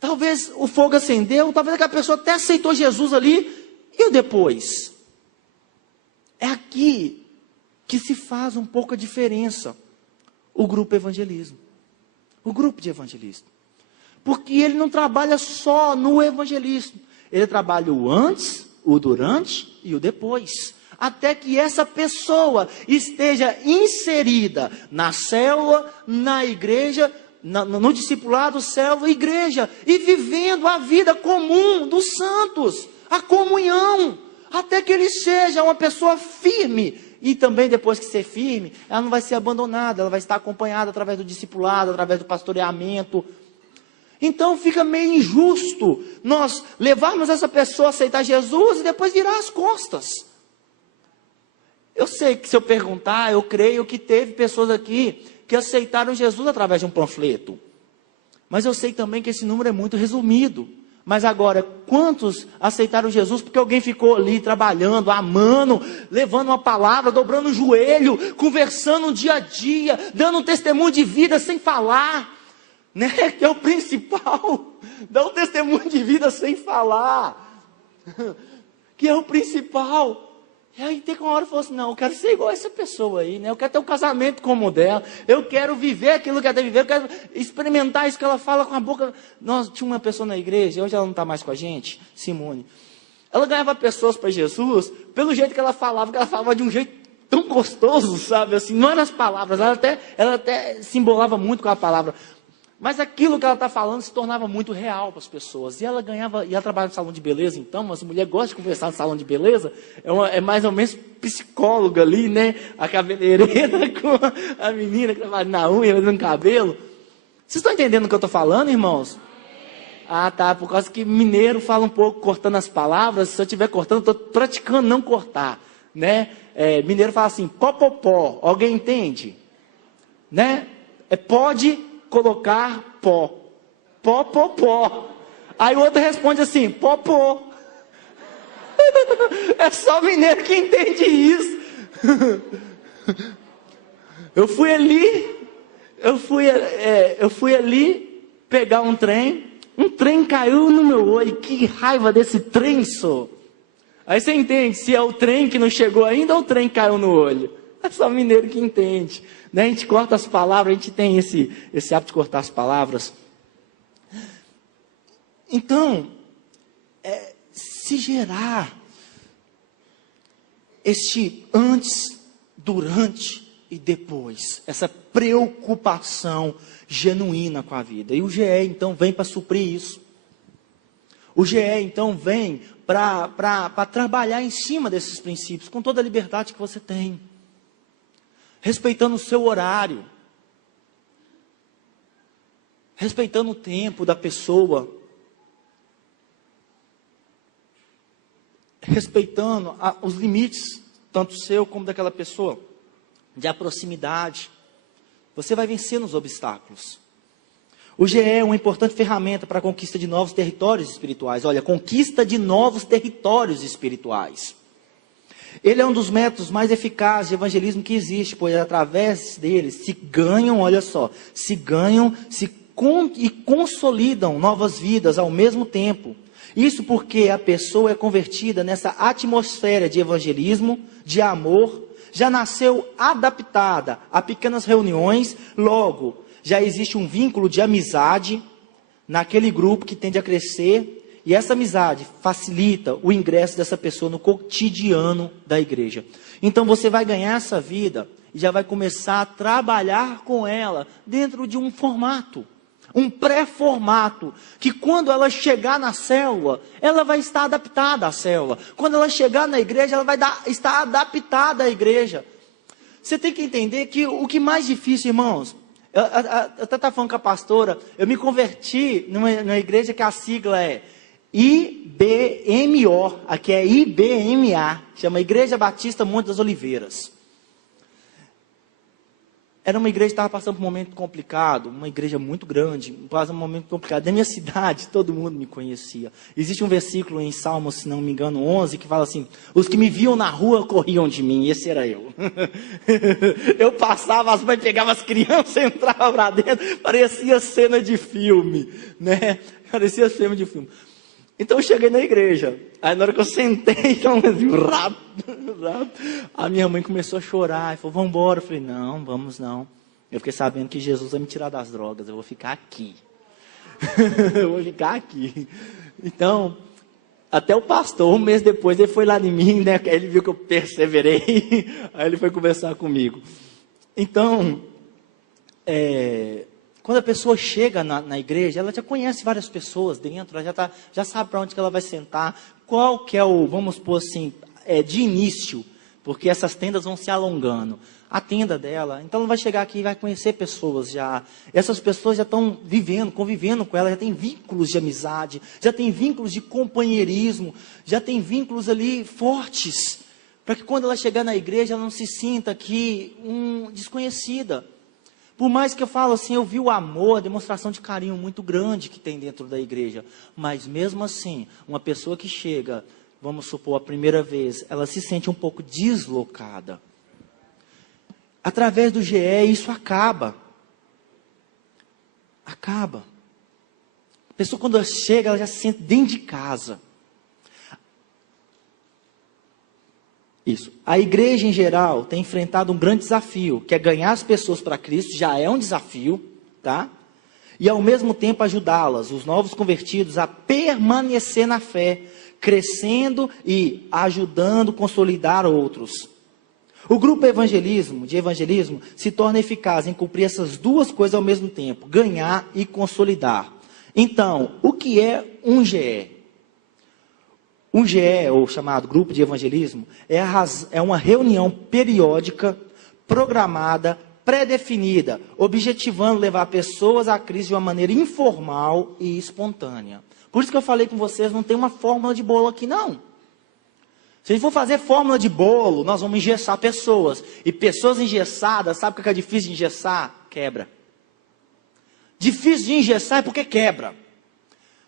talvez o fogo acendeu, talvez aquela pessoa até aceitou Jesus ali, e o depois? É aqui que se faz um pouco a diferença, o grupo evangelismo, o grupo de evangelismo, porque ele não trabalha só no evangelismo, ele trabalha o antes, o durante e o depois, até que essa pessoa esteja inserida na célula, na igreja, no discipulado, célula, igreja, e vivendo a vida comum dos santos, a comunhão, até que ele seja uma pessoa firme, e também depois que ser firme, ela não vai ser abandonada, ela vai estar acompanhada através do discipulado, através do pastoreamento. Então fica meio injusto nós levarmos essa pessoa a aceitar Jesus e depois virar as costas. Eu sei que se eu perguntar, eu creio que teve pessoas aqui que aceitaram Jesus através de um panfleto. Mas eu sei também que esse número é muito resumido. Mas agora, quantos aceitaram Jesus porque alguém ficou ali trabalhando, amando, levando uma palavra, dobrando o joelho, conversando no dia a dia, dando um testemunho de vida sem falar, né? Que é o principal. Dá um testemunho de vida sem falar, que é o principal. E aí tem uma hora que falou assim, não, eu quero ser igual a essa pessoa aí, né? Eu quero ter um casamento como o dela, eu quero viver aquilo que ela deve viver, eu quero experimentar isso que ela fala com a boca. Nós tinha uma pessoa na igreja, hoje ela não está mais com a gente, Simone. Ela ganhava pessoas para Jesus pelo jeito que ela falava de um jeito tão gostoso, sabe? Assim, não eram as palavras, ela até simbolava muito com a palavra. Mas aquilo que ela está falando se tornava muito real para as pessoas. E ela ganhava, e ela trabalha no salão de beleza, então, as mulheres gostam de conversar no salão de beleza, é mais ou menos psicóloga ali, né? A cabeleireira com a menina que trabalha na unha, no cabelo. Vocês estão entendendo o que eu estou falando, irmãos? Ah, tá, por causa que mineiro fala um pouco cortando as palavras, se eu estiver cortando, eu estou praticando não cortar, né? Mineiro fala assim, popopó, alguém entende? Né? Pode colocar pó, pó. Aí o outro responde assim, popô. É só mineiro que entende isso. Eu fui ali pegar um trem caiu no meu olho, que raiva desse trem, só. Aí você entende se é o trem que não chegou ainda ou o trem que caiu no olho. É só mineiro que entende. Né? A gente corta as palavras, a gente tem esse hábito de cortar as palavras. Então, se gerar este antes, durante e depois, essa preocupação genuína com a vida. E o GE, então, vem para suprir isso. O GE, então, vem para trabalhar em cima desses princípios, com toda a liberdade que você tem. Respeitando o seu horário, respeitando o tempo da pessoa, respeitando os limites, tanto seu como daquela pessoa, de proximidade. Você vai vencer nos obstáculos. O GE é uma importante ferramenta para a conquista de novos territórios espirituais. Olha, conquista de novos territórios espirituais. Ele é um dos métodos mais eficazes de evangelismo que existe, pois através dele se ganham, olha só, e consolidam novas vidas ao mesmo tempo. Isso porque a pessoa é convertida nessa atmosfera de evangelismo, de amor, já nasceu adaptada a pequenas reuniões, logo já existe um vínculo de amizade naquele grupo que tende a crescer. E essa amizade facilita o ingresso dessa pessoa no cotidiano da igreja. Então você vai ganhar essa vida e já vai começar a trabalhar com ela dentro de um formato, um pré-formato, que quando ela chegar na célula, ela vai estar adaptada à célula. Quando ela chegar na igreja, ela vai estar adaptada à igreja. Você tem que entender que o que mais difícil, irmãos, eu até estava falando com a pastora, eu me converti numa igreja que a sigla é IBMO, aqui é IBMA, chama Igreja Batista Monte das Oliveiras. Era uma igreja que estava passando por um momento complicado, uma igreja muito grande, passando por um momento complicado. Da minha cidade, todo mundo me conhecia. Existe um versículo em Salmos, se não me engano, 11, que fala assim: os que me viam na rua corriam de mim, e esse era eu. Eu passava, as mães pegavam as crianças, entravam para dentro, parecia cena de filme, né? Parecia cena de filme. Então eu cheguei na igreja, aí na hora que eu sentei, então, assim, a minha mãe começou a chorar, e falou, vamos embora. Eu falei, não, vamos não. Eu fiquei sabendo que Jesus vai me tirar das drogas, eu vou ficar aqui. Eu vou ficar aqui. Então, até o pastor, um mês depois, ele foi lá em mim, né? Ele viu que eu perseverei, aí ele foi conversar comigo. Então, quando a pessoa chega na igreja, ela já conhece várias pessoas dentro, ela já sabe para onde que ela vai sentar, qual que é o, vamos supor assim, de início, porque essas tendas vão se alongando. A tenda dela, então ela vai chegar aqui e vai conhecer pessoas já. Essas pessoas já estão vivendo, convivendo com ela, já tem vínculos de amizade, já tem vínculos de companheirismo, já tem vínculos ali fortes, para que quando ela chegar na igreja, ela não se sinta aqui desconhecida. Por mais que eu falo assim, eu vi o amor, a demonstração de carinho muito grande que tem dentro da igreja. Mas mesmo assim, uma pessoa que chega, vamos supor, a primeira vez, ela se sente um pouco deslocada. Através do GE, isso acaba. Acaba. A pessoa quando ela chega, ela já se sente dentro de casa. Isso. A igreja em geral tem enfrentado um grande desafio, que é ganhar as pessoas para Cristo, já é um desafio, tá? E ao mesmo tempo ajudá-las, os novos convertidos, a permanecer na fé, crescendo e ajudando a consolidar outros. O grupo de evangelismo se torna eficaz em cumprir essas duas coisas ao mesmo tempo, ganhar e consolidar. Então, o que é um GE? Um GE, ou chamado Grupo de Evangelismo, é uma reunião periódica, programada, pré-definida, objetivando levar pessoas a Cristo de uma maneira informal e espontânea. Por isso que eu falei com vocês, não tem uma fórmula de bolo aqui não. Se a gente for fazer fórmula de bolo, nós vamos engessar pessoas. E pessoas engessadas, sabe o que é difícil de engessar? Quebra. Difícil de engessar é porque quebra.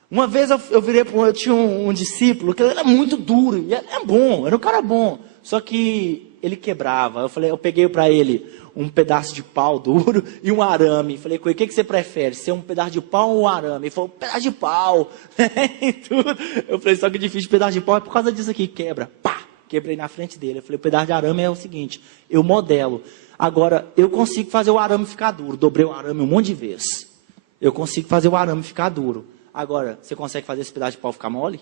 Uma vez eu tinha um discípulo que ele era muito duro, e era bom, era um cara bom, só que ele quebrava. Eu peguei para ele um pedaço de pau duro e um arame. Falei com ele, o que você prefere, ser um pedaço de pau ou um arame? Ele falou, um pedaço de pau, e tudo. Eu falei, só que difícil, pedaço de pau é por causa disso aqui, quebra, pá, quebrei na frente dele. Eu falei, o pedaço de arame é o seguinte, eu modelo, agora eu consigo fazer o arame ficar duro, dobrei o arame um monte de vezes, eu consigo fazer o arame ficar duro. Agora, você consegue fazer esse pedaço de pau ficar mole?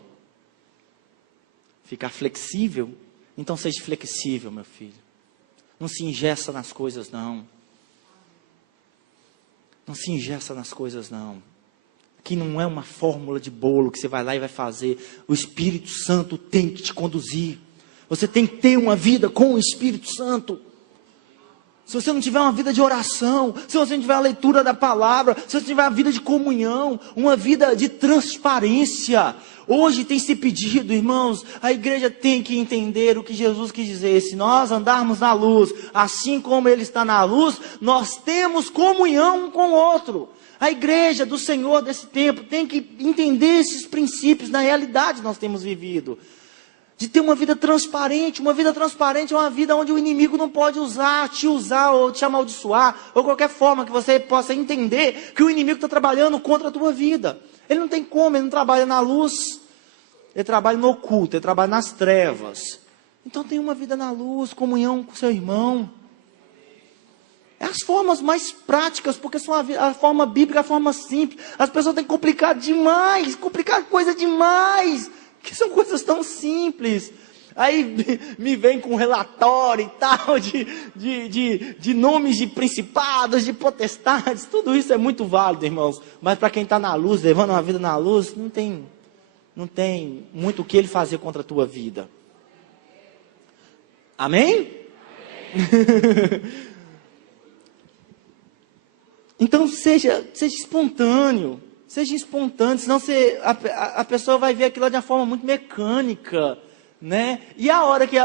Ficar flexível? Então seja flexível, meu filho. Não se engessa nas coisas, não. Não se engessa nas coisas, não. Aqui não é uma fórmula de bolo que você vai lá e vai fazer. O Espírito Santo tem que te conduzir. Você tem que ter uma vida com o Espírito Santo. Se você não tiver uma vida de oração, se você não tiver a leitura da palavra, se você não tiver uma vida de comunhão, uma vida de transparência. Hoje tem se pedido, irmãos, a igreja tem que entender o que Jesus quis dizer. Se nós andarmos na luz, assim como Ele está na luz, nós temos comunhão um com o outro. A igreja do Senhor desse tempo tem que entender esses princípios na realidade que nós temos vivido. De ter uma vida transparente é uma vida onde o inimigo não pode te usar ou te amaldiçoar, ou qualquer forma que você possa entender que o inimigo está trabalhando contra a tua vida. Ele não tem como, ele não trabalha na luz, ele trabalha no oculto, ele trabalha nas trevas. Então tem uma vida na luz, comunhão com seu irmão. É as formas mais práticas, porque são a forma bíblica, a forma simples. As pessoas têm que complicar coisa demais. Que são coisas tão simples. Aí me vem com relatório e tal, de nomes de principados, de potestades. Tudo isso é muito válido, irmãos. Mas para quem está na luz, levando uma vida na luz, não tem muito o que ele fazer contra a tua vida. Amém? Então seja espontâneo. Seja espontâneo, senão a pessoa vai ver aquilo de uma forma muito mecânica, né? E a hora que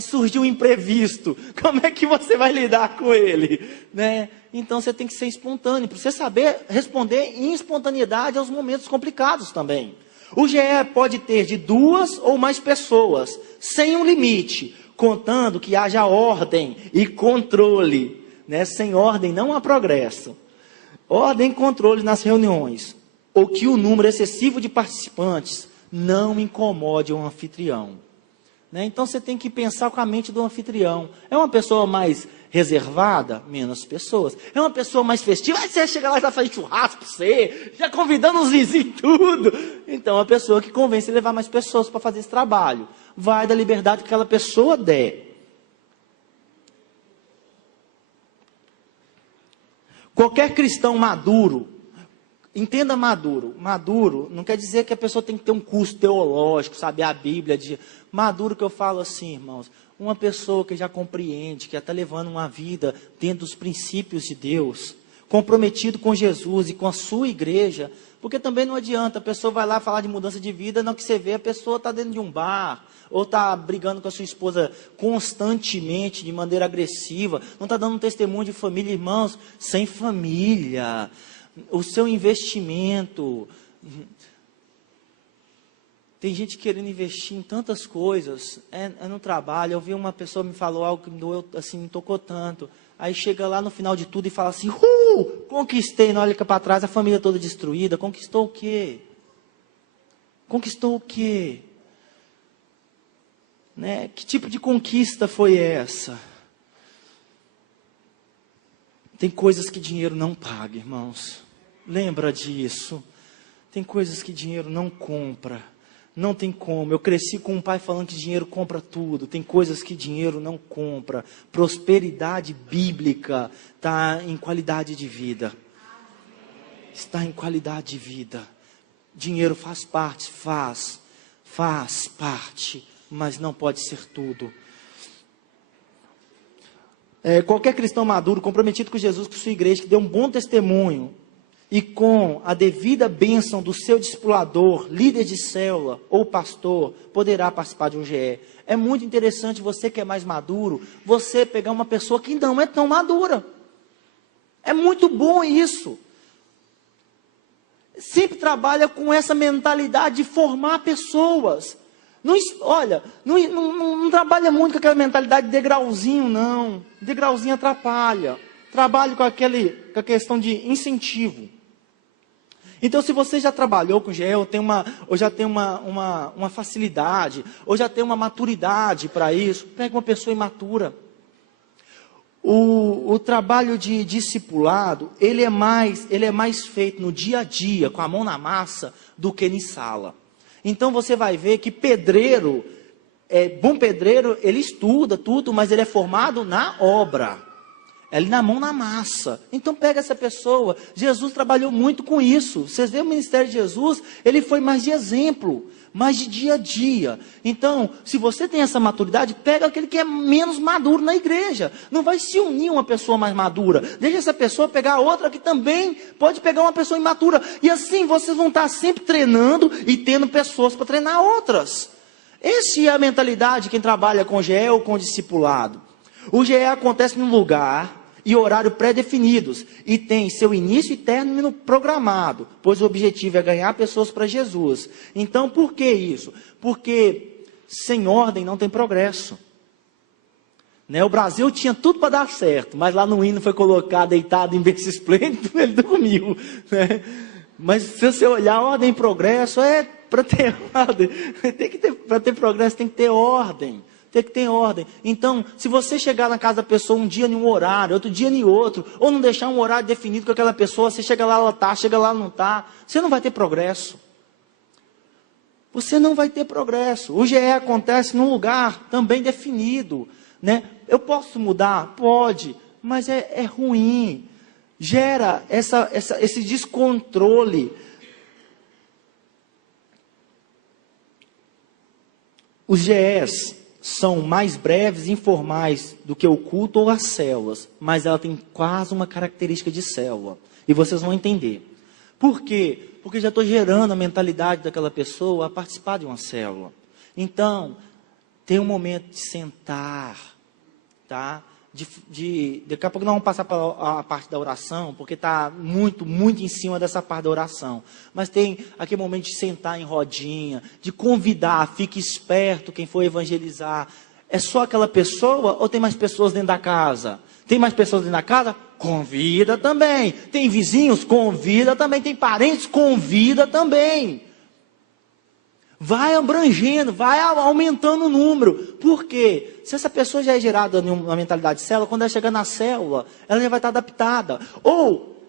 surgiu um imprevisto, como é que você vai lidar com ele, né? Então você tem que ser espontâneo, para você saber responder em espontaneidade aos momentos complicados também. O GE pode ter de 2 ou mais pessoas, sem um limite, contando que haja ordem e controle, né? Sem ordem não há progresso. Ordem e controle nas reuniões, ou que o número excessivo de participantes não incomode o anfitrião. Né? Então você tem que pensar com a mente do anfitrião. É uma pessoa mais reservada? Menos pessoas. É uma pessoa mais festiva? Aí você chega lá e já faz churrasco para você, já convidando os vizinhos e tudo. Então é uma pessoa que convence a levar mais pessoas para fazer esse trabalho. Vai da liberdade que aquela pessoa der. Qualquer cristão maduro, entenda maduro. Maduro não quer dizer que a pessoa tem que ter um curso teológico, saber a Bíblia. Maduro que eu falo assim, irmãos, uma pessoa que já compreende, que já está levando uma vida dentro dos princípios de Deus, comprometido com Jesus e com a sua igreja, porque também não adianta, a pessoa vai lá falar de mudança de vida, não que você vê, a pessoa está dentro de um bar, ou está brigando com a sua esposa constantemente, de maneira agressiva, não está dando um testemunho de família, irmãos, sem família, o seu investimento. Tem gente querendo investir em tantas coisas, no trabalho. Eu vi uma pessoa me falou algo que me doeu, assim, me tocou tanto. Aí chega lá no final de tudo e fala assim, conquistei, não olha para trás, a família toda destruída. Conquistou o quê? Conquistou o quê? Né? Que tipo de conquista foi essa? Tem coisas que dinheiro não paga, irmãos. Lembra disso. Tem coisas que dinheiro não compra. Não tem como. Eu cresci com um pai falando que dinheiro compra tudo. Tem coisas que dinheiro não compra. Prosperidade bíblica está em qualidade de vida. Está em qualidade de vida. Dinheiro faz parte, faz parte, mas não pode ser tudo. Qualquer cristão maduro, comprometido com Jesus, com sua igreja, que dê um bom testemunho, e com a devida bênção do seu discipulador, líder de célula ou pastor, poderá participar de um GE. É muito interessante, você que é mais maduro, você pegar uma pessoa que não é tão madura. É muito bom isso. Sempre trabalha com essa mentalidade de formar pessoas. Não trabalha muito com aquela mentalidade de degrauzinho, não. Degrauzinho atrapalha. Trabalhe com a questão de incentivo. Então, se você já trabalhou com GE, ou já tem uma facilidade, ou já tem uma maturidade para isso, pega uma pessoa imatura. O trabalho de discipulado, ele é mais feito no dia a dia, com a mão na massa, do que em sala. Então, você vai ver que bom pedreiro, ele estuda tudo, mas ele é formado na obra. Ele na mão na massa. Então pega essa pessoa. Jesus trabalhou muito com isso. Vocês veem o ministério de Jesus, ele foi mais de exemplo, mais de dia a dia. Então, se você tem essa maturidade, pega aquele que é menos maduro na igreja. Não vai se unir uma pessoa mais madura. Deixa essa pessoa pegar outra que também pode pegar uma pessoa imatura. E assim vocês vão estar sempre treinando e tendo pessoas para treinar outras. Essa é a mentalidade de quem trabalha com GE ou com discipulado. O GE acontece num lugar e horário pré-definidos, e tem seu início e término programado, pois o objetivo é ganhar pessoas para Jesus. Então, por que isso? Porque sem ordem não tem progresso. Né? O Brasil tinha tudo para dar certo, mas lá no hino foi colocado deitado em berço esplêndido, ele dormiu. Né? Mas se você olhar, ordem e progresso para ter ordem. Para ter progresso tem que ter ordem. Tem que ter ordem. Então, se você chegar na casa da pessoa um dia em um horário, outro dia em outro, ou não deixar um horário definido com aquela pessoa, você chega lá, ela está, chega lá, não está, você não vai ter progresso. Você não vai ter progresso. O GE acontece num lugar também definido. Né? Eu posso mudar? Pode, mas é ruim. Gera esse descontrole. Os GEs são mais breves e informais do que o culto ou as células, mas ela tem quase uma característica de célula. E vocês vão entender. Por quê? Porque já estou gerando a mentalidade daquela pessoa a participar de uma célula. Então, tem um momento de sentar, tá? Daqui a pouco nós vamos passar para a parte da oração, porque está muito em cima dessa parte da oração. Mas tem aquele momento de sentar em rodinha, de convidar, fique esperto quem for evangelizar. É só aquela pessoa ou tem mais pessoas dentro da casa? Tem mais pessoas dentro da casa? Convida também. Tem vizinhos? Convida também. Tem parentes? Convida também. Vai abrangendo, vai aumentando o número. Por quê? Se essa pessoa já é gerada numa mentalidade de célula, quando ela chegar na célula, ela já vai estar adaptada. Ou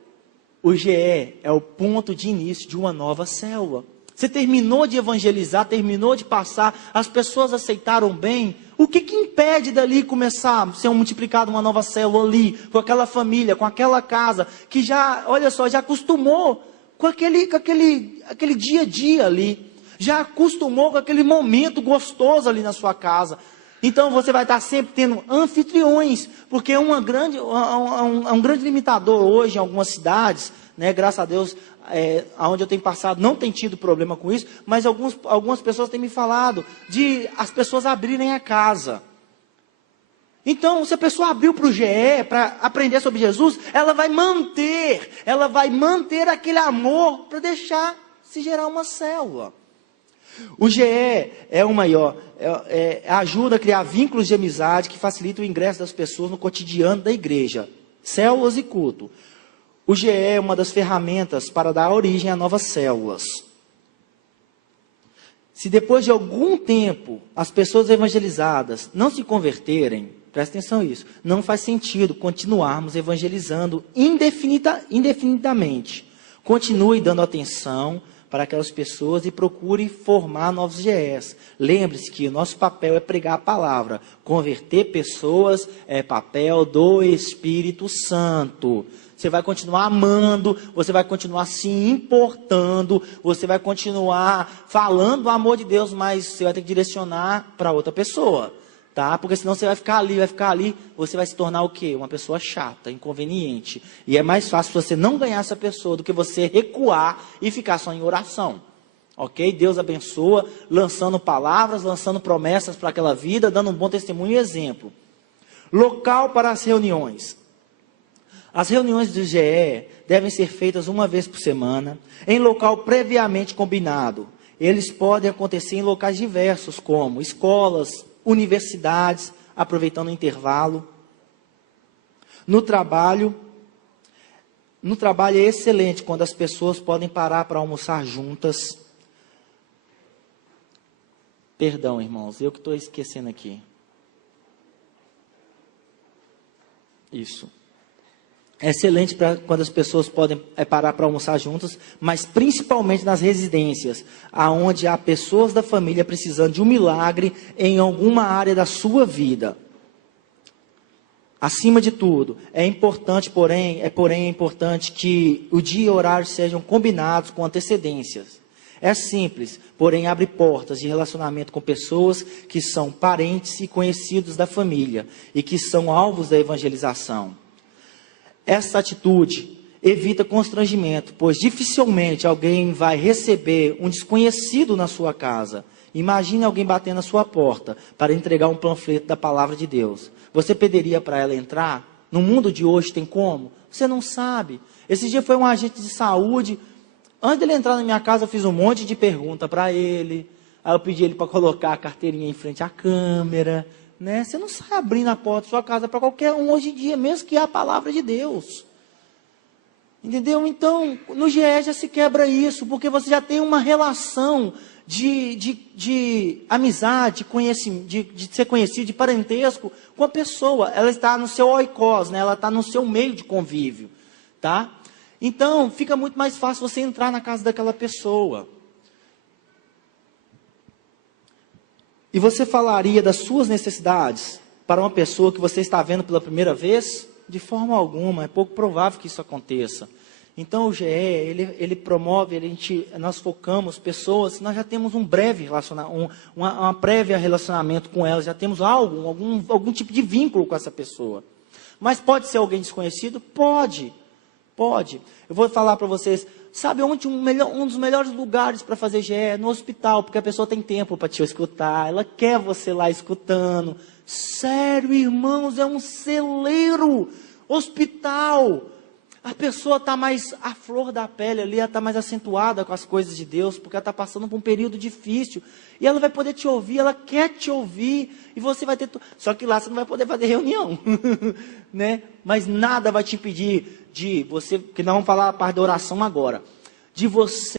o GE é o ponto de início de uma nova célula. Você terminou de evangelizar, terminou de passar, as pessoas aceitaram bem. O que impede dali começar a ser multiplicado uma nova célula ali, com aquela família, com aquela casa, que já, olha só, já acostumou com aquele dia a dia ali. Já acostumou com aquele momento gostoso ali na sua casa. Então você vai estar sempre tendo anfitriões, porque um grande limitador hoje em algumas cidades, né, graças a Deus, onde eu tenho passado não tem tido problema com isso, mas algumas pessoas têm me falado de as pessoas abrirem a casa. Então, se a pessoa abriu para o GE, para aprender sobre Jesus, ela vai manter aquele amor para deixar se gerar uma célula. O GE ajuda a criar vínculos de amizade que facilitam o ingresso das pessoas no cotidiano da igreja, células e culto. O GE é uma das ferramentas para dar origem a novas células. Se depois de algum tempo as pessoas evangelizadas não se converterem, presta atenção nisso, não faz sentido continuarmos evangelizando indefinidamente. Continue dando atenção para aquelas pessoas e procure formar novos GEs. Lembre-se que o nosso papel é pregar a palavra. Converter pessoas é papel do Espírito Santo. Você vai continuar amando, você vai continuar se importando, você vai continuar falando do amor de Deus, mas você vai ter que direcionar para outra pessoa. Tá? Porque senão você vai ficar ali, você vai se tornar o quê? Uma pessoa chata, inconveniente. E é mais fácil você não ganhar essa pessoa do que você recuar e ficar só em oração. Ok? Deus abençoa, lançando palavras, lançando promessas para aquela vida, dando um bom testemunho e exemplo. Local para as reuniões. As reuniões do GE devem ser feitas uma vez por semana, em local previamente combinado. Eles podem acontecer em locais diversos, como escolas, universidades, aproveitando o intervalo. No trabalho é excelente quando as pessoas podem parar para almoçar juntas. Perdão, irmãos, eu que estou esquecendo aqui. Isso. É excelente quando as pessoas podem parar para almoçar juntas, mas principalmente nas residências, onde há pessoas da família precisando de um milagre em alguma área da sua vida. Acima de tudo, é importante que o dia e o horário sejam combinados com antecedências. É simples, porém abre portas de relacionamento com pessoas que são parentes e conhecidos da família e que são alvos da evangelização. Essa atitude evita constrangimento, pois dificilmente alguém vai receber um desconhecido na sua casa. Imagine alguém batendo na sua porta para entregar um panfleto da palavra de Deus. Você pediria para ela entrar? No mundo de hoje tem como? Você não sabe. Esse dia foi um agente de saúde. Antes dele entrar na minha casa, eu fiz um monte de pergunta para ele. Aí eu pedi ele para colocar a carteirinha em frente à câmera. Né? Você não sai abrindo a porta da sua casa para qualquer um hoje em dia, mesmo que é a palavra de Deus. Entendeu? Então, no GE já se quebra isso, porque você já tem uma relação de amizade, de ser conhecido, de parentesco com a pessoa. Ela está no seu oikos, né? Ela está no seu meio de convívio. Tá? Então, fica muito mais fácil você entrar na casa daquela pessoa. E você falaria das suas necessidades para uma pessoa que você está vendo pela primeira vez? De forma alguma, é pouco provável que isso aconteça. Então o GE, ele promove, nós focamos pessoas, nós já temos um breve relacionamento, uma prévia relacionamento com elas, já temos algum tipo de vínculo com essa pessoa. Mas pode ser alguém desconhecido? Pode. Eu vou falar para vocês, sabe onde um dos melhores lugares para fazer GE é no hospital, porque a pessoa tem tempo para te escutar, ela quer você lá escutando. Sério, irmãos, é um celeiro. Hospital. A pessoa está mais à flor da pele ali, ela está mais acentuada com as coisas de Deus, porque ela está passando por um período difícil. E ela vai poder te ouvir, ela quer te ouvir, e você vai ter... Só que lá você não vai poder fazer reunião, né? Mas nada vai te impedir de você, que nós vamos falar a parte da oração agora, de você,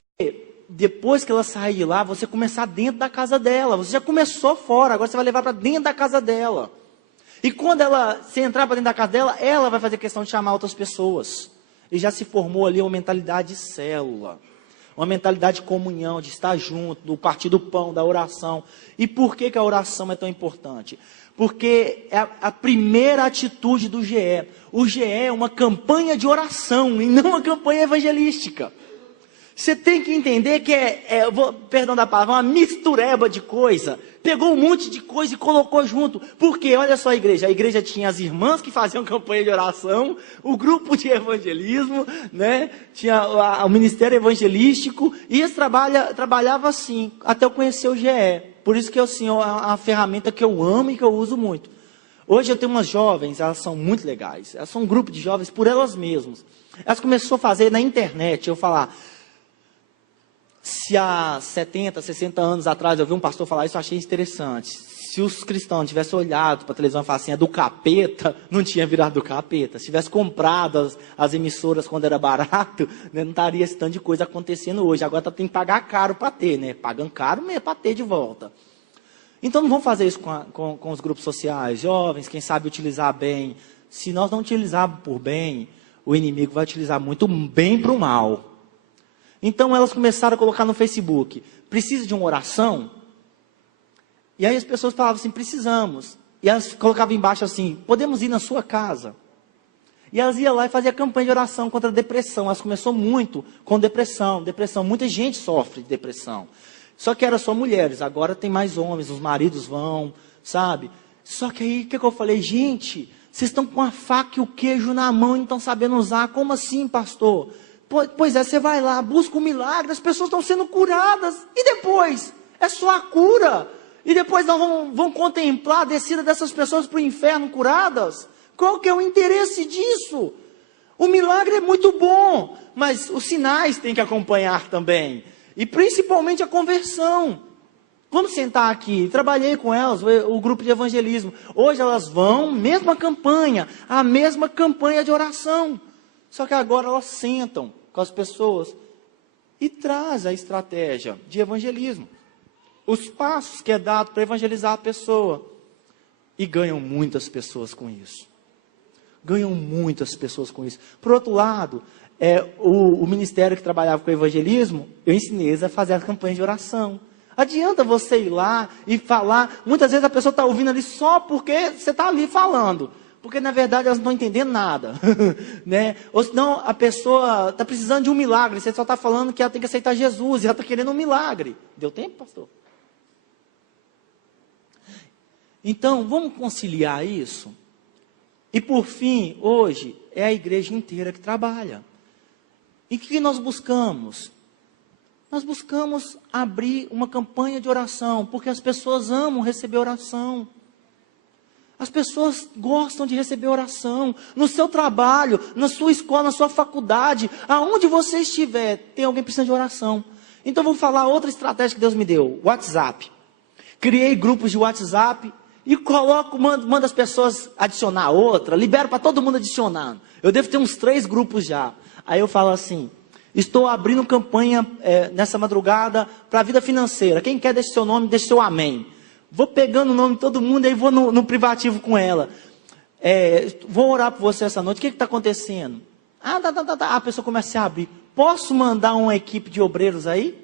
depois que ela sair de lá, você começar dentro da casa dela. Você já começou fora, agora você vai levar para dentro da casa dela. E quando você entrar para dentro da casa dela, ela vai fazer questão de chamar outras pessoas. E já se formou ali uma mentalidade de célula, uma mentalidade de comunhão, de estar junto, do partir do pão, da oração. E por que a oração é tão importante? Porque é a primeira atitude do GE. O GE é uma campanha de oração e não uma campanha evangelística. Você tem que entender que perdão da palavra, uma mistureba de coisa. Pegou um monte de coisa e colocou junto. Porque, olha só a igreja tinha as irmãs que faziam campanha de oração, o grupo de evangelismo, né? Tinha o ministério evangelístico, e eles trabalhavam assim, até eu conhecer o GE. Por isso que assim, é uma ferramenta que eu amo e que eu uso muito. Hoje eu tenho umas jovens, elas são muito legais. Elas são um grupo de jovens por elas mesmas. Elas começaram a fazer na internet, eu falar... Se há 70, 60 anos atrás eu vi um pastor falar isso, eu achei interessante. Se os cristãos tivessem olhado para a televisão e falassem, é do capeta, não tinha virado do capeta. Se tivesse comprado as emissoras quando era barato, né, não estaria esse tanto de coisa acontecendo hoje. Agora tem que pagar caro para ter, né? Pagam caro mesmo para ter de volta. Então não vamos fazer isso com os grupos sociais, jovens, quem sabe utilizar bem. Se nós não utilizarmos por bem, o inimigo vai utilizar muito bem para o mal. Então elas começaram a colocar no Facebook, precisa de uma oração? E aí as pessoas falavam assim, precisamos. E elas colocavam embaixo assim, podemos ir na sua casa? E elas iam lá e faziam campanha de oração contra a depressão. Elas começaram muito com depressão. Muita gente sofre de depressão. Só que era só mulheres, agora tem mais homens, os maridos vão, sabe? Só que aí, o que eu falei? Gente, vocês estão com a faca e o queijo na mão e não estão sabendo usar. Como assim, pastor? Pois é, você vai lá, busca um milagre, as pessoas estão sendo curadas. E depois? É só a cura. E depois nós vamos contemplar a descida dessas pessoas para o inferno curadas? Qual que é o interesse disso? O milagre é muito bom, mas os sinais têm que acompanhar também. E principalmente a conversão. Vamos sentar aqui, trabalhei com elas, o grupo de evangelismo. Hoje elas vão, a mesma campanha de oração. Só que agora elas sentam com as pessoas e traz a estratégia de evangelismo. Os passos que é dado para evangelizar a pessoa. E ganham muitas pessoas com isso. Por outro lado, o ministério que trabalhava com o evangelismo, eu ensinei eles a fazer as campanhas de oração. Adianta você ir lá e falar, muitas vezes a pessoa está ouvindo ali só porque você está ali falando. Porque, na verdade, elas não estão entendendo nada. Né? Ou senão, a pessoa está precisando de um milagre. Você só está falando que ela tem que aceitar Jesus. E ela está querendo um milagre. Deu tempo, pastor? Então, vamos conciliar isso? E, por fim, hoje, é a igreja inteira que trabalha. E o que nós buscamos? Nós buscamos abrir uma campanha de oração. Porque as pessoas amam receber oração. As pessoas gostam de receber oração. No seu trabalho, na sua escola, na sua faculdade, aonde você estiver, tem alguém precisando de oração. Então vou falar outra estratégia que Deus me deu. WhatsApp. Criei grupos de WhatsApp e mando as pessoas adicionar outra, libero para todo mundo adicionando. Eu devo ter uns 3 grupos já. Aí eu falo assim, estou abrindo campanha nessa madrugada para a vida financeira. Quem quer deixe seu nome, deixe seu amém. Vou pegando o nome de todo mundo e vou no privativo com ela. Vou orar por você essa noite. O que está acontecendo? A pessoa começa a se abrir. Posso mandar uma equipe de obreiros aí?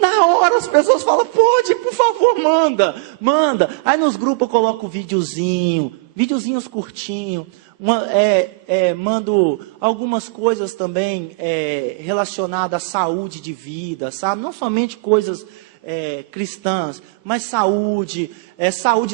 Na hora as pessoas falam, pode, por favor, manda. Aí nos grupos eu coloco videozinhos curtinhos. Mando algumas coisas também relacionadas à saúde de vida, sabe? Não somente coisas cristãs, mas saúde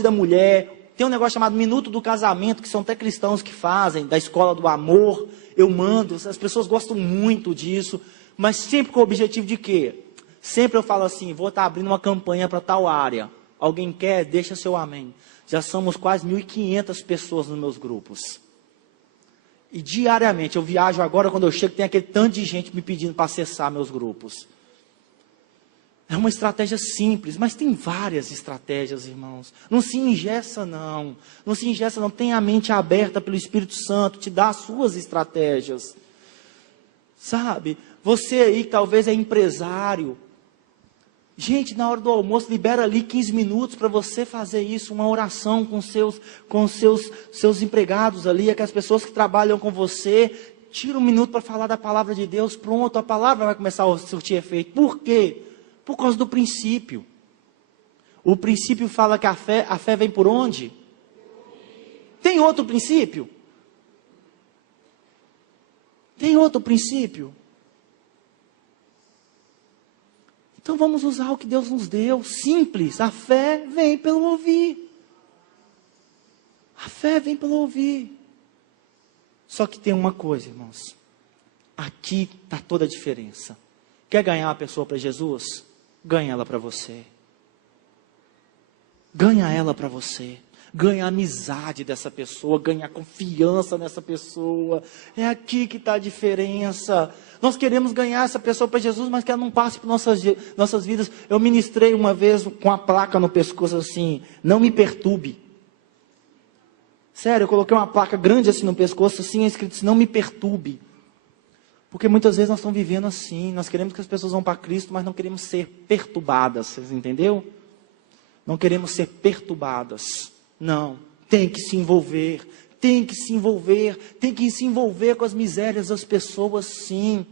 da mulher. Tem um negócio chamado Minuto do Casamento, que são até cristãos que fazem, da Escola do Amor. Eu mando, as pessoas gostam muito disso, mas sempre com o objetivo de quê? Sempre eu falo assim, vou estar abrindo uma campanha para tal área. Alguém quer? Deixa seu amém. Já somos quase 1.500 pessoas nos meus grupos. E diariamente, eu viajo agora, quando eu chego, tem aquele tanto de gente me pedindo para acessar meus grupos. É uma estratégia simples, mas tem várias estratégias, irmãos. Não se engessa, não. Não se engessa, não. Tenha a mente aberta pelo Espírito Santo, te dá as suas estratégias. Sabe? Você aí que talvez é empresário. Gente, na hora do almoço, libera ali 15 minutos para você fazer isso, uma oração com seus empregados ali, aquelas pessoas que trabalham com você. Tira um minuto para falar da palavra de Deus, pronto, a palavra vai começar a surtir efeito. Por quê? Por causa do princípio. O princípio fala que a fé vem por onde? Tem outro princípio? Tem outro princípio? Então vamos usar o que Deus nos deu, simples. A fé vem pelo ouvir. A fé vem pelo ouvir. Só que tem uma coisa, irmãos. Aqui está toda a diferença. Quer ganhar uma pessoa para Jesus? Ganha ela para você. Ganha ela para você. Ganha a amizade dessa pessoa, ganha a confiança nessa pessoa. É aqui que está a diferença. Nós queremos ganhar essa pessoa para Jesus, mas que ela não passe por nossas vidas. Eu ministrei uma vez com a placa no pescoço assim, não me perturbe. Sério, eu coloquei uma placa grande assim no pescoço, assim, escrito assim, não me perturbe. Porque muitas vezes nós estamos vivendo assim, nós queremos que as pessoas vão para Cristo, mas não queremos ser perturbadas, vocês entenderam? Não queremos ser perturbadas. Não, tem que se envolver com as misérias das pessoas, sim.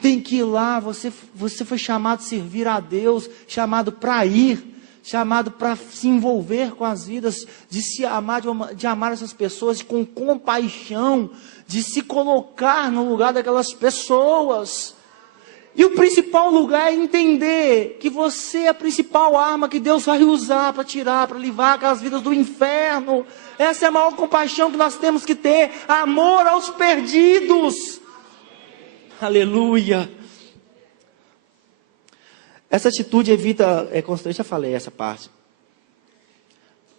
Tem que ir lá, você foi chamado a servir a Deus, chamado para ir, chamado para se envolver com as vidas, de se amar, de amar essas pessoas com compaixão, de se colocar no lugar daquelas pessoas. E o principal lugar é entender que você é a principal arma que Deus vai usar para tirar, para livrar aquelas vidas do inferno. Essa é a maior compaixão que nós temos que ter, amor aos perdidos. Aleluia. Essa atitude evita constrangimento. Já falei essa parte.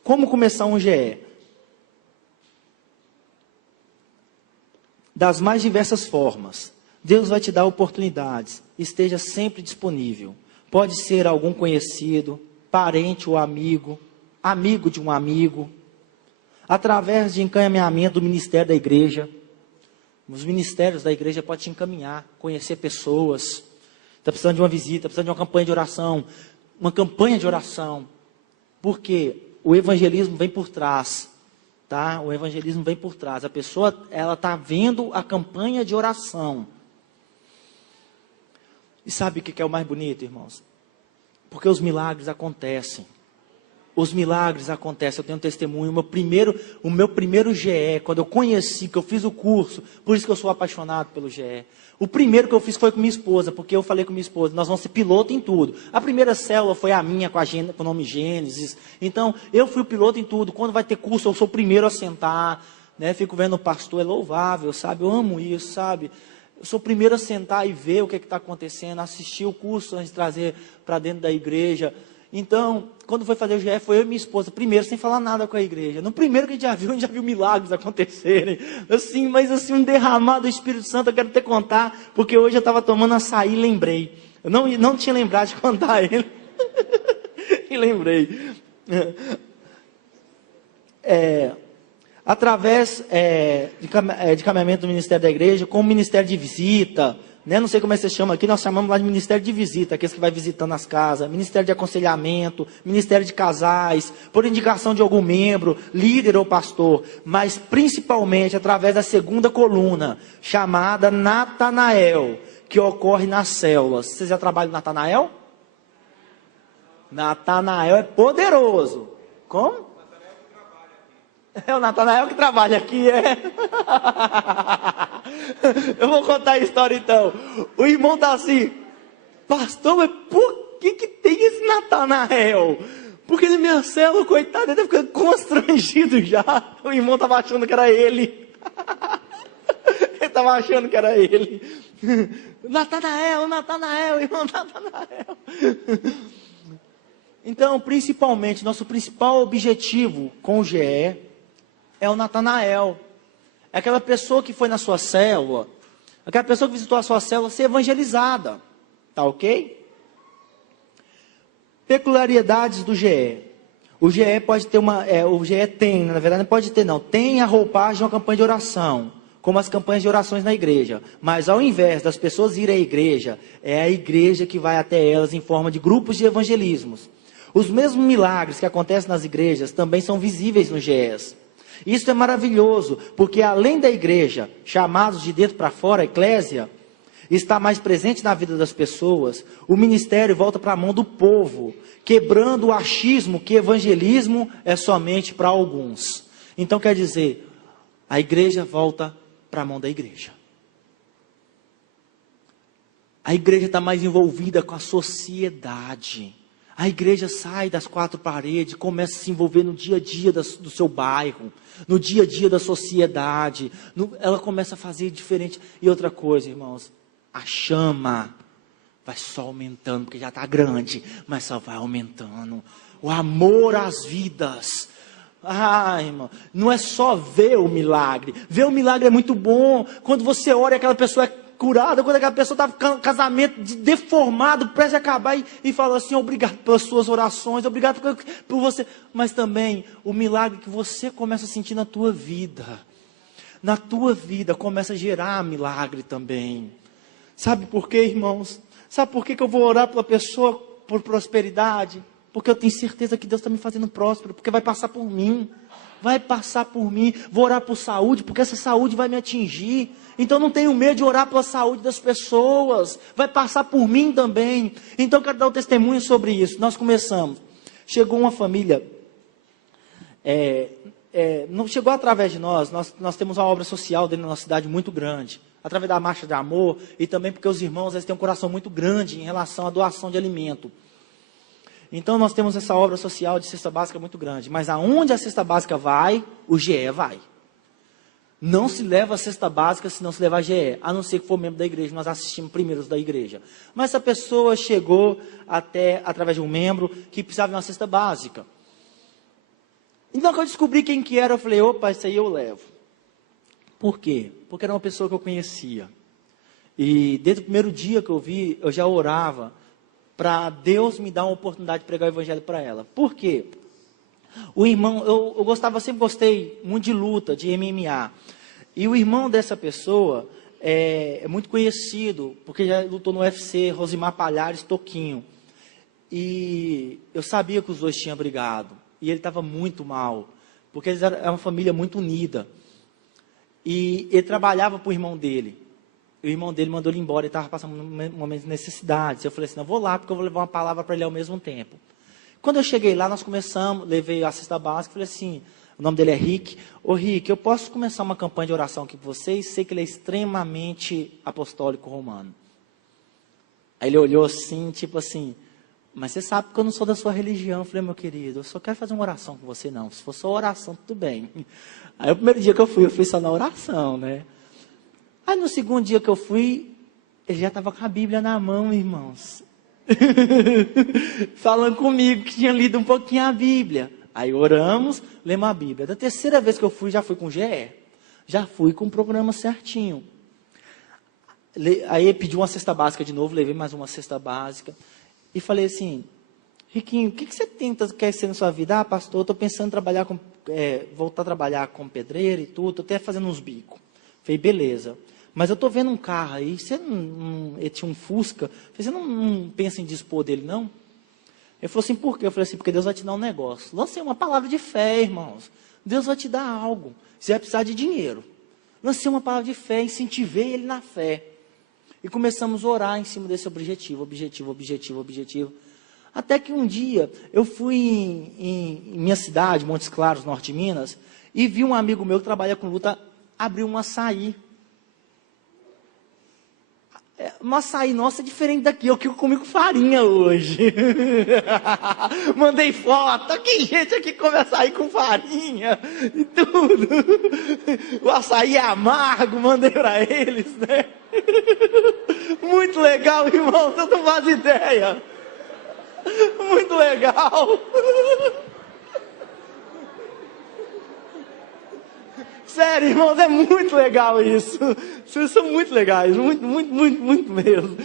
Como começar um GE? Das mais diversas formas. Deus vai te dar oportunidades. Esteja sempre disponível. Pode ser algum conhecido, parente ou amigo, amigo de um amigo. Através de encaminhamento do ministério da igreja. Os ministérios da igreja podem te encaminhar, conhecer pessoas. Está precisando de uma visita, precisando de uma campanha de oração. Uma campanha de oração. Porque o evangelismo vem por trás. Tá? O evangelismo vem por trás. A pessoa, ela está vendo a campanha de oração. E sabe o que é o mais bonito, irmãos? Porque os milagres acontecem. Os milagres acontecem. Eu tenho um testemunho. O meu primeiro GE, quando eu conheci, que eu fiz o curso, por isso que eu sou apaixonado pelo GE. O primeiro que eu fiz foi com minha esposa, porque eu falei com minha esposa, nós vamos ser piloto em tudo. A primeira célula foi a minha, com o nome Gênesis. Então, eu fui o piloto em tudo. Quando vai ter curso, eu sou o primeiro a sentar. Né? Fico vendo o pastor, é louvável, sabe? Eu amo isso, sabe? Eu sou o primeiro a sentar e ver o que está acontecendo, assistir o curso antes de trazer para dentro da igreja. Então, quando foi fazer o GE, foi eu e minha esposa, primeiro, sem falar nada com a igreja. No primeiro que a gente já viu milagres acontecerem. Assim, mas assim, um derramado do Espírito Santo, eu quero te contar, porque hoje eu estava tomando açaí e lembrei. Eu não tinha lembrado de contar ele. E lembrei. Através de caminhamento do ministério da igreja, com o ministério de visita, né? Não sei como é que você chama aqui, nós chamamos lá de ministério de visita, aqueles que vai visitando as casas, ministério de aconselhamento, ministério de casais, por indicação de algum membro, líder ou pastor, mas principalmente através da segunda coluna, chamada Natanael, que ocorre nas células. Você já trabalha no Natanael? Natanael é poderoso. Como? É o Natanael que trabalha aqui, é. Eu vou contar a história então. O irmão está assim, pastor, mas por que tem esse Natanael? Porque na minha célula, coitado, ele está ficando constrangido já. O irmão estava achando que era ele. Ele estava achando que era ele. Natanael, irmão Natanael. Então, principalmente, nosso principal objetivo com o GE é o Natanael. É aquela pessoa que foi na sua célula, aquela pessoa que visitou a sua célula ser evangelizada. Tá ok? Peculiaridades do GE. O GE pode ter o GE tem, na verdade não pode ter não, tem a roupagem de uma campanha de oração, como as campanhas de orações na igreja. Mas ao invés das pessoas irem à igreja, é a igreja que vai até elas em forma de grupos de evangelismos. Os mesmos milagres que acontecem nas igrejas também são visíveis no GES. Isso é maravilhoso, porque além da igreja, chamados de dentro para fora, a eclésia, está mais presente na vida das pessoas, o ministério volta para a mão do povo, quebrando o achismo que evangelismo é somente para alguns. Então quer dizer, a igreja volta para a mão da igreja. A igreja está mais envolvida com a sociedade. A igreja sai das quatro paredes, começa a se envolver no dia a dia do seu bairro, no dia a dia da sociedade. Ela começa a fazer diferente. E outra coisa, irmãos, a chama vai só aumentando, porque já está grande, mas só vai aumentando. O amor às vidas. Irmão, não é só ver o milagre. Ver o milagre é muito bom. Quando você ora e aquela pessoa é curada, quando aquela pessoa está com casamento deformado, prestes a acabar, e fala assim, obrigado pelas suas orações, obrigado por você. Mas também o milagre que você começa a sentir na tua vida. Na tua vida começa a gerar milagre também. Sabe por quê, irmãos? Sabe por que eu vou orar pela pessoa por prosperidade? Porque eu tenho certeza que Deus está me fazendo próspero, porque vai passar por mim. Vai passar por mim. Vou orar por saúde, porque essa saúde vai me atingir. Então não tenho medo de orar pela saúde das pessoas. Vai passar por mim também. Então eu quero dar um testemunho sobre isso. Nós começamos. Chegou uma família. Não chegou através de nós temos uma obra social dentro da nossa cidade muito grande. Através da marcha de amor. E também porque os irmãos eles têm um coração muito grande em relação à doação de alimento. Então nós temos essa obra social de cesta básica muito grande. Mas aonde a cesta básica vai, o GE vai. Não se leva a cesta básica se não se levar a GE. A não ser que for membro da igreja. Nós assistimos primeiros da igreja. Mas essa pessoa chegou através de um membro que precisava de uma cesta básica. Então quando eu descobri quem que era, eu falei, opa, isso aí eu levo. Por quê? Porque era uma pessoa que eu conhecia. E desde o primeiro dia que eu vi, eu já orava para Deus me dar uma oportunidade de pregar o evangelho para ela. Por quê? O irmão, eu sempre gostei muito de luta, de MMA. E o irmão dessa pessoa é muito conhecido, porque já lutou no UFC, Rosimar Palhares, Toquinho. E eu sabia que os dois tinham brigado. E ele estava muito mal, porque eles eram uma família muito unida. E ele trabalhava para o irmão dele. E o irmão dele mandou ele embora, ele estava passando um momento de necessidade. Eu falei assim, não, vou lá, porque eu vou levar uma palavra para ele ao mesmo tempo. Quando eu cheguei lá, nós começamos, levei a cesta básica, falei assim, o nome dele é Rick. Ô Rick, eu posso começar uma campanha de oração aqui com vocês? Sei que ele é extremamente apostólico romano. Aí ele olhou assim, tipo assim, mas você sabe que eu não sou da sua religião. Eu falei, meu querido, eu só quero fazer uma oração com você, não. Se for só oração, tudo bem. Aí o primeiro dia que eu fui só na oração, né? Aí no segundo dia que eu fui, ele já estava com a Bíblia na mão, irmãos. Falando comigo, que tinha lido um pouquinho a Bíblia. Aí oramos, lemos a Bíblia. Da terceira vez que eu fui, já fui com GE. Já fui com o programa certinho. Aí ele pediu uma cesta básica de novo, levei mais uma cesta básica. E falei assim, Riquinho, o que você quer ser na sua vida? Ah, pastor, eu estou pensando em trabalhar voltar a trabalhar com pedreiro e tudo, estou até fazendo uns bicos. Falei, beleza. Mas eu estou vendo um carro aí, ele tinha um Fusca, você não pensa em dispor dele, não? Ele falou assim, por quê? Eu falei assim, porque Deus vai te dar um negócio. Lancei uma palavra de fé, irmãos. Deus vai te dar algo. Você vai precisar de dinheiro. Lancei uma palavra de fé, incentivei ele na fé. E começamos a orar em cima desse objetivo. Até que um dia eu fui em minha cidade, Montes Claros, norte de Minas, e vi um amigo meu que trabalha com luta abrir um açaí. Um açaí nosso é diferente daqui, eu que comi com farinha hoje. Mandei foto, que gente aqui come açaí com farinha e tudo. O açaí é amargo, mandei para eles, né? Muito legal, irmão, você não faz ideia. Muito legal. Sério, irmãos, é muito legal isso. Vocês são muito legais, muito mesmo.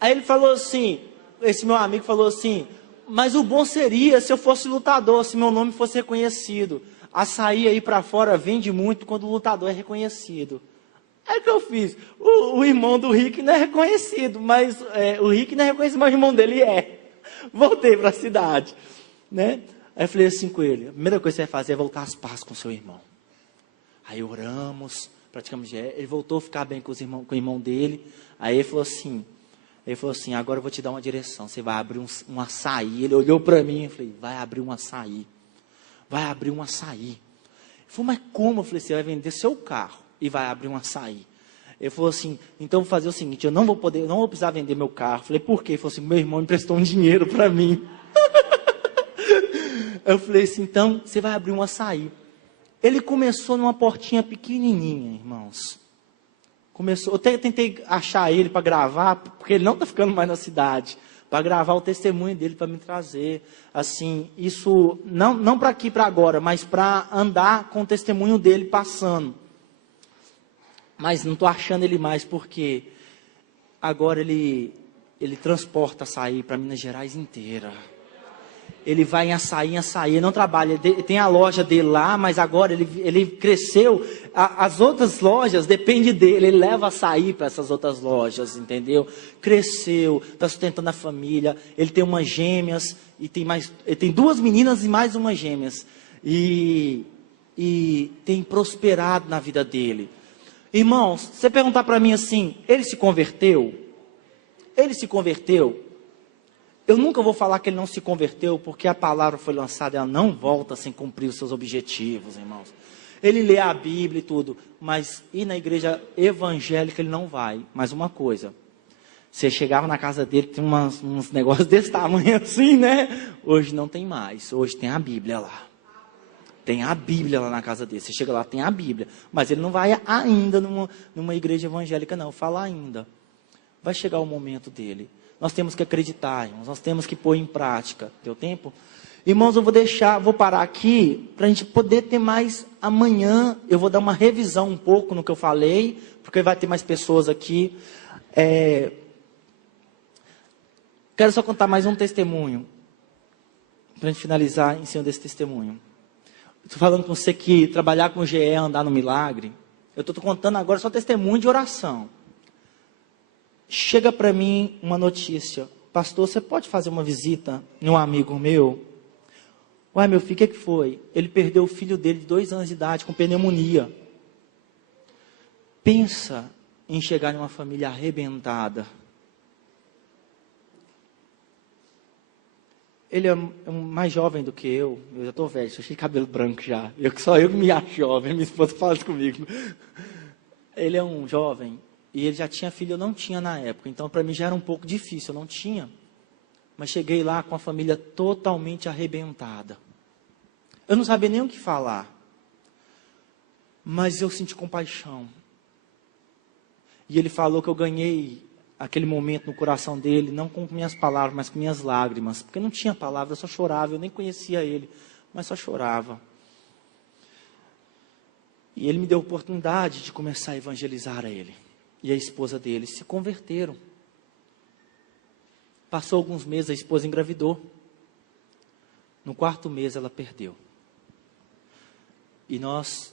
Aí ele falou assim, esse meu amigo falou assim, mas o bom seria se eu fosse lutador, se meu nome fosse reconhecido. Açaí aí pra fora vende muito quando o lutador é reconhecido. Aí o que eu fiz? O irmão do Rick não é reconhecido, mas o Rick não é reconhecido, mas o irmão dele é. Voltei para a cidade, né? Aí eu falei assim com ele, a primeira coisa que você vai fazer é voltar às pazes com seu irmão. Aí oramos, praticamente, ele voltou a ficar bem com o irmão dele. Aí ele falou assim, agora eu vou te dar uma direção, você vai abrir um açaí. Ele olhou para mim e falei, vai abrir um açaí. Ele falou, mas como? Eu falei, você vai vender seu carro e vai abrir um açaí. Ele falou assim, então eu vou fazer o seguinte, eu não vou precisar vender meu carro. Eu falei, por quê? Ele falou assim, meu irmão emprestou um dinheiro para mim. Eu falei assim, então você vai abrir um açaí. Ele começou numa portinha pequenininha, irmãos. Eu tentei achar ele para gravar, porque ele não está ficando mais na cidade, para gravar o testemunho dele, para me trazer. Assim, isso, não para aqui, para agora, mas para andar com o testemunho dele passando. Mas não estou achando ele mais, porque agora ele transporta açaí para Minas Gerais inteira. Ele vai em açaí, ele não trabalha, tem a loja dele lá, mas agora ele cresceu, as outras lojas dependem dele, ele leva açaí para essas outras lojas, entendeu? Cresceu, está sustentando a família, ele tem umas gêmeas, ele tem 2 meninas e mais umas gêmeas, e tem prosperado na vida dele. Irmãos, se você perguntar para mim assim, ele se converteu? Eu nunca vou falar que ele não se converteu, porque a palavra foi lançada, ela não volta sem cumprir os seus objetivos, irmãos. Ele lê a Bíblia e tudo, mas ir na igreja evangélica ele não vai. Mas uma coisa, você chegava na casa dele, tem uns negócios desse tamanho assim, né? Hoje não tem mais, hoje tem a Bíblia lá. Tem a Bíblia lá na casa dele, você chega lá, tem a Bíblia. Mas ele não vai ainda numa igreja evangélica não, fala ainda. Vai chegar o momento dele. Nós temos que acreditar, irmãos, nós temos que pôr em prática. Deu tempo? Irmãos, eu vou parar aqui, para a gente poder ter mais amanhã. Eu vou dar uma revisão um pouco no que eu falei, porque vai ter mais pessoas aqui. Quero só contar mais um testemunho, para a gente finalizar em cima desse testemunho. Estou falando com você que trabalhar com o GE é andar no milagre. Eu estou contando agora só testemunho de oração. Chega para mim uma notícia, pastor, você pode fazer uma visita em um amigo meu? Ué, meu filho, o que foi? Ele perdeu o filho dele de 2 anos de idade com pneumonia. Pensa em chegar em uma família arrebentada. Ele é mais jovem do que eu já estou velho, sou cheio de cabelo branco já. Só eu que me acho jovem, minha esposa fala isso comigo. Ele é um jovem. E ele já tinha filho, eu não tinha na época. Então, para mim já era um pouco difícil, eu não tinha. Mas cheguei lá com a família totalmente arrebentada. Eu não sabia nem o que falar. Mas eu senti compaixão. E ele falou que eu ganhei aquele momento no coração dele, não com minhas palavras, mas com minhas lágrimas. Porque não tinha palavra, eu só chorava, eu nem conhecia ele, mas só chorava. E ele me deu a oportunidade de começar a evangelizar a ele. E a esposa dele se converteram. Passou alguns meses, a esposa engravidou. No 4º mês ela perdeu. E nós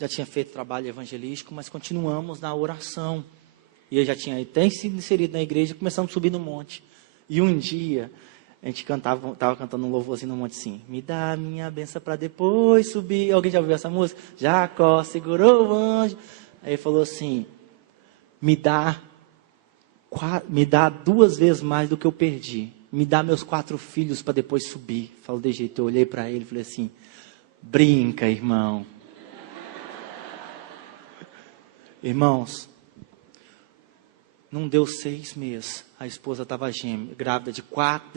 já tinha feito trabalho evangelístico, mas continuamos na oração. E eu já tinha até sido inserido na igreja, começamos a subir no monte. E um dia, A gente tava cantando um louvorzinho no monte assim. Me dá minha benção para depois subir. Alguém já ouviu essa música? Jacó segurou o anjo. Aí ele falou assim, me dá 2 vezes mais do que eu perdi. Me dá meus 4 filhos para depois subir. Falou de jeito, eu olhei para ele e falei assim, brinca, irmão. Irmãos, não deu 6 meses, a esposa estava grávida de 4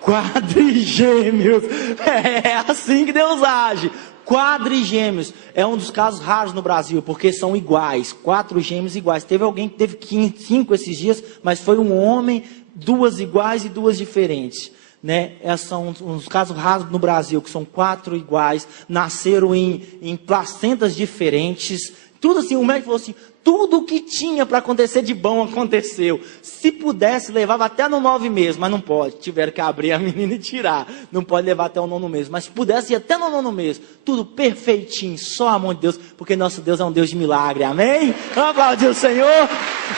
quadrigêmeos, é assim que Deus age, quadrigêmeos, é um dos casos raros no Brasil, porque são iguais, 4 gêmeos iguais, teve alguém que teve 5 esses dias, mas foi um homem, 2 iguais e 2 diferentes, né? São uns casos raros no Brasil, que são 4 iguais, nasceram em placentas diferentes, tudo assim, o médico falou assim, tudo o que tinha para acontecer de bom aconteceu. Se pudesse, levava até no 9 meses, mas não pode. Tiveram que abrir a menina e tirar. Não pode levar até o 9º mês. Mas se pudesse, ir até no 9º mês. Tudo perfeitinho, só a mão de Deus, porque nosso Deus é um Deus de milagre. Amém? Vamos aplaudir o Senhor.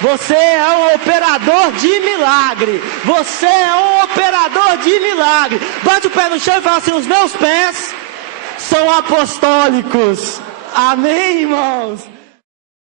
Você é um operador de milagre. Você é um operador de milagre. Bate o pé no chão e fala assim, os meus pés são apostólicos. Amém, irmãos?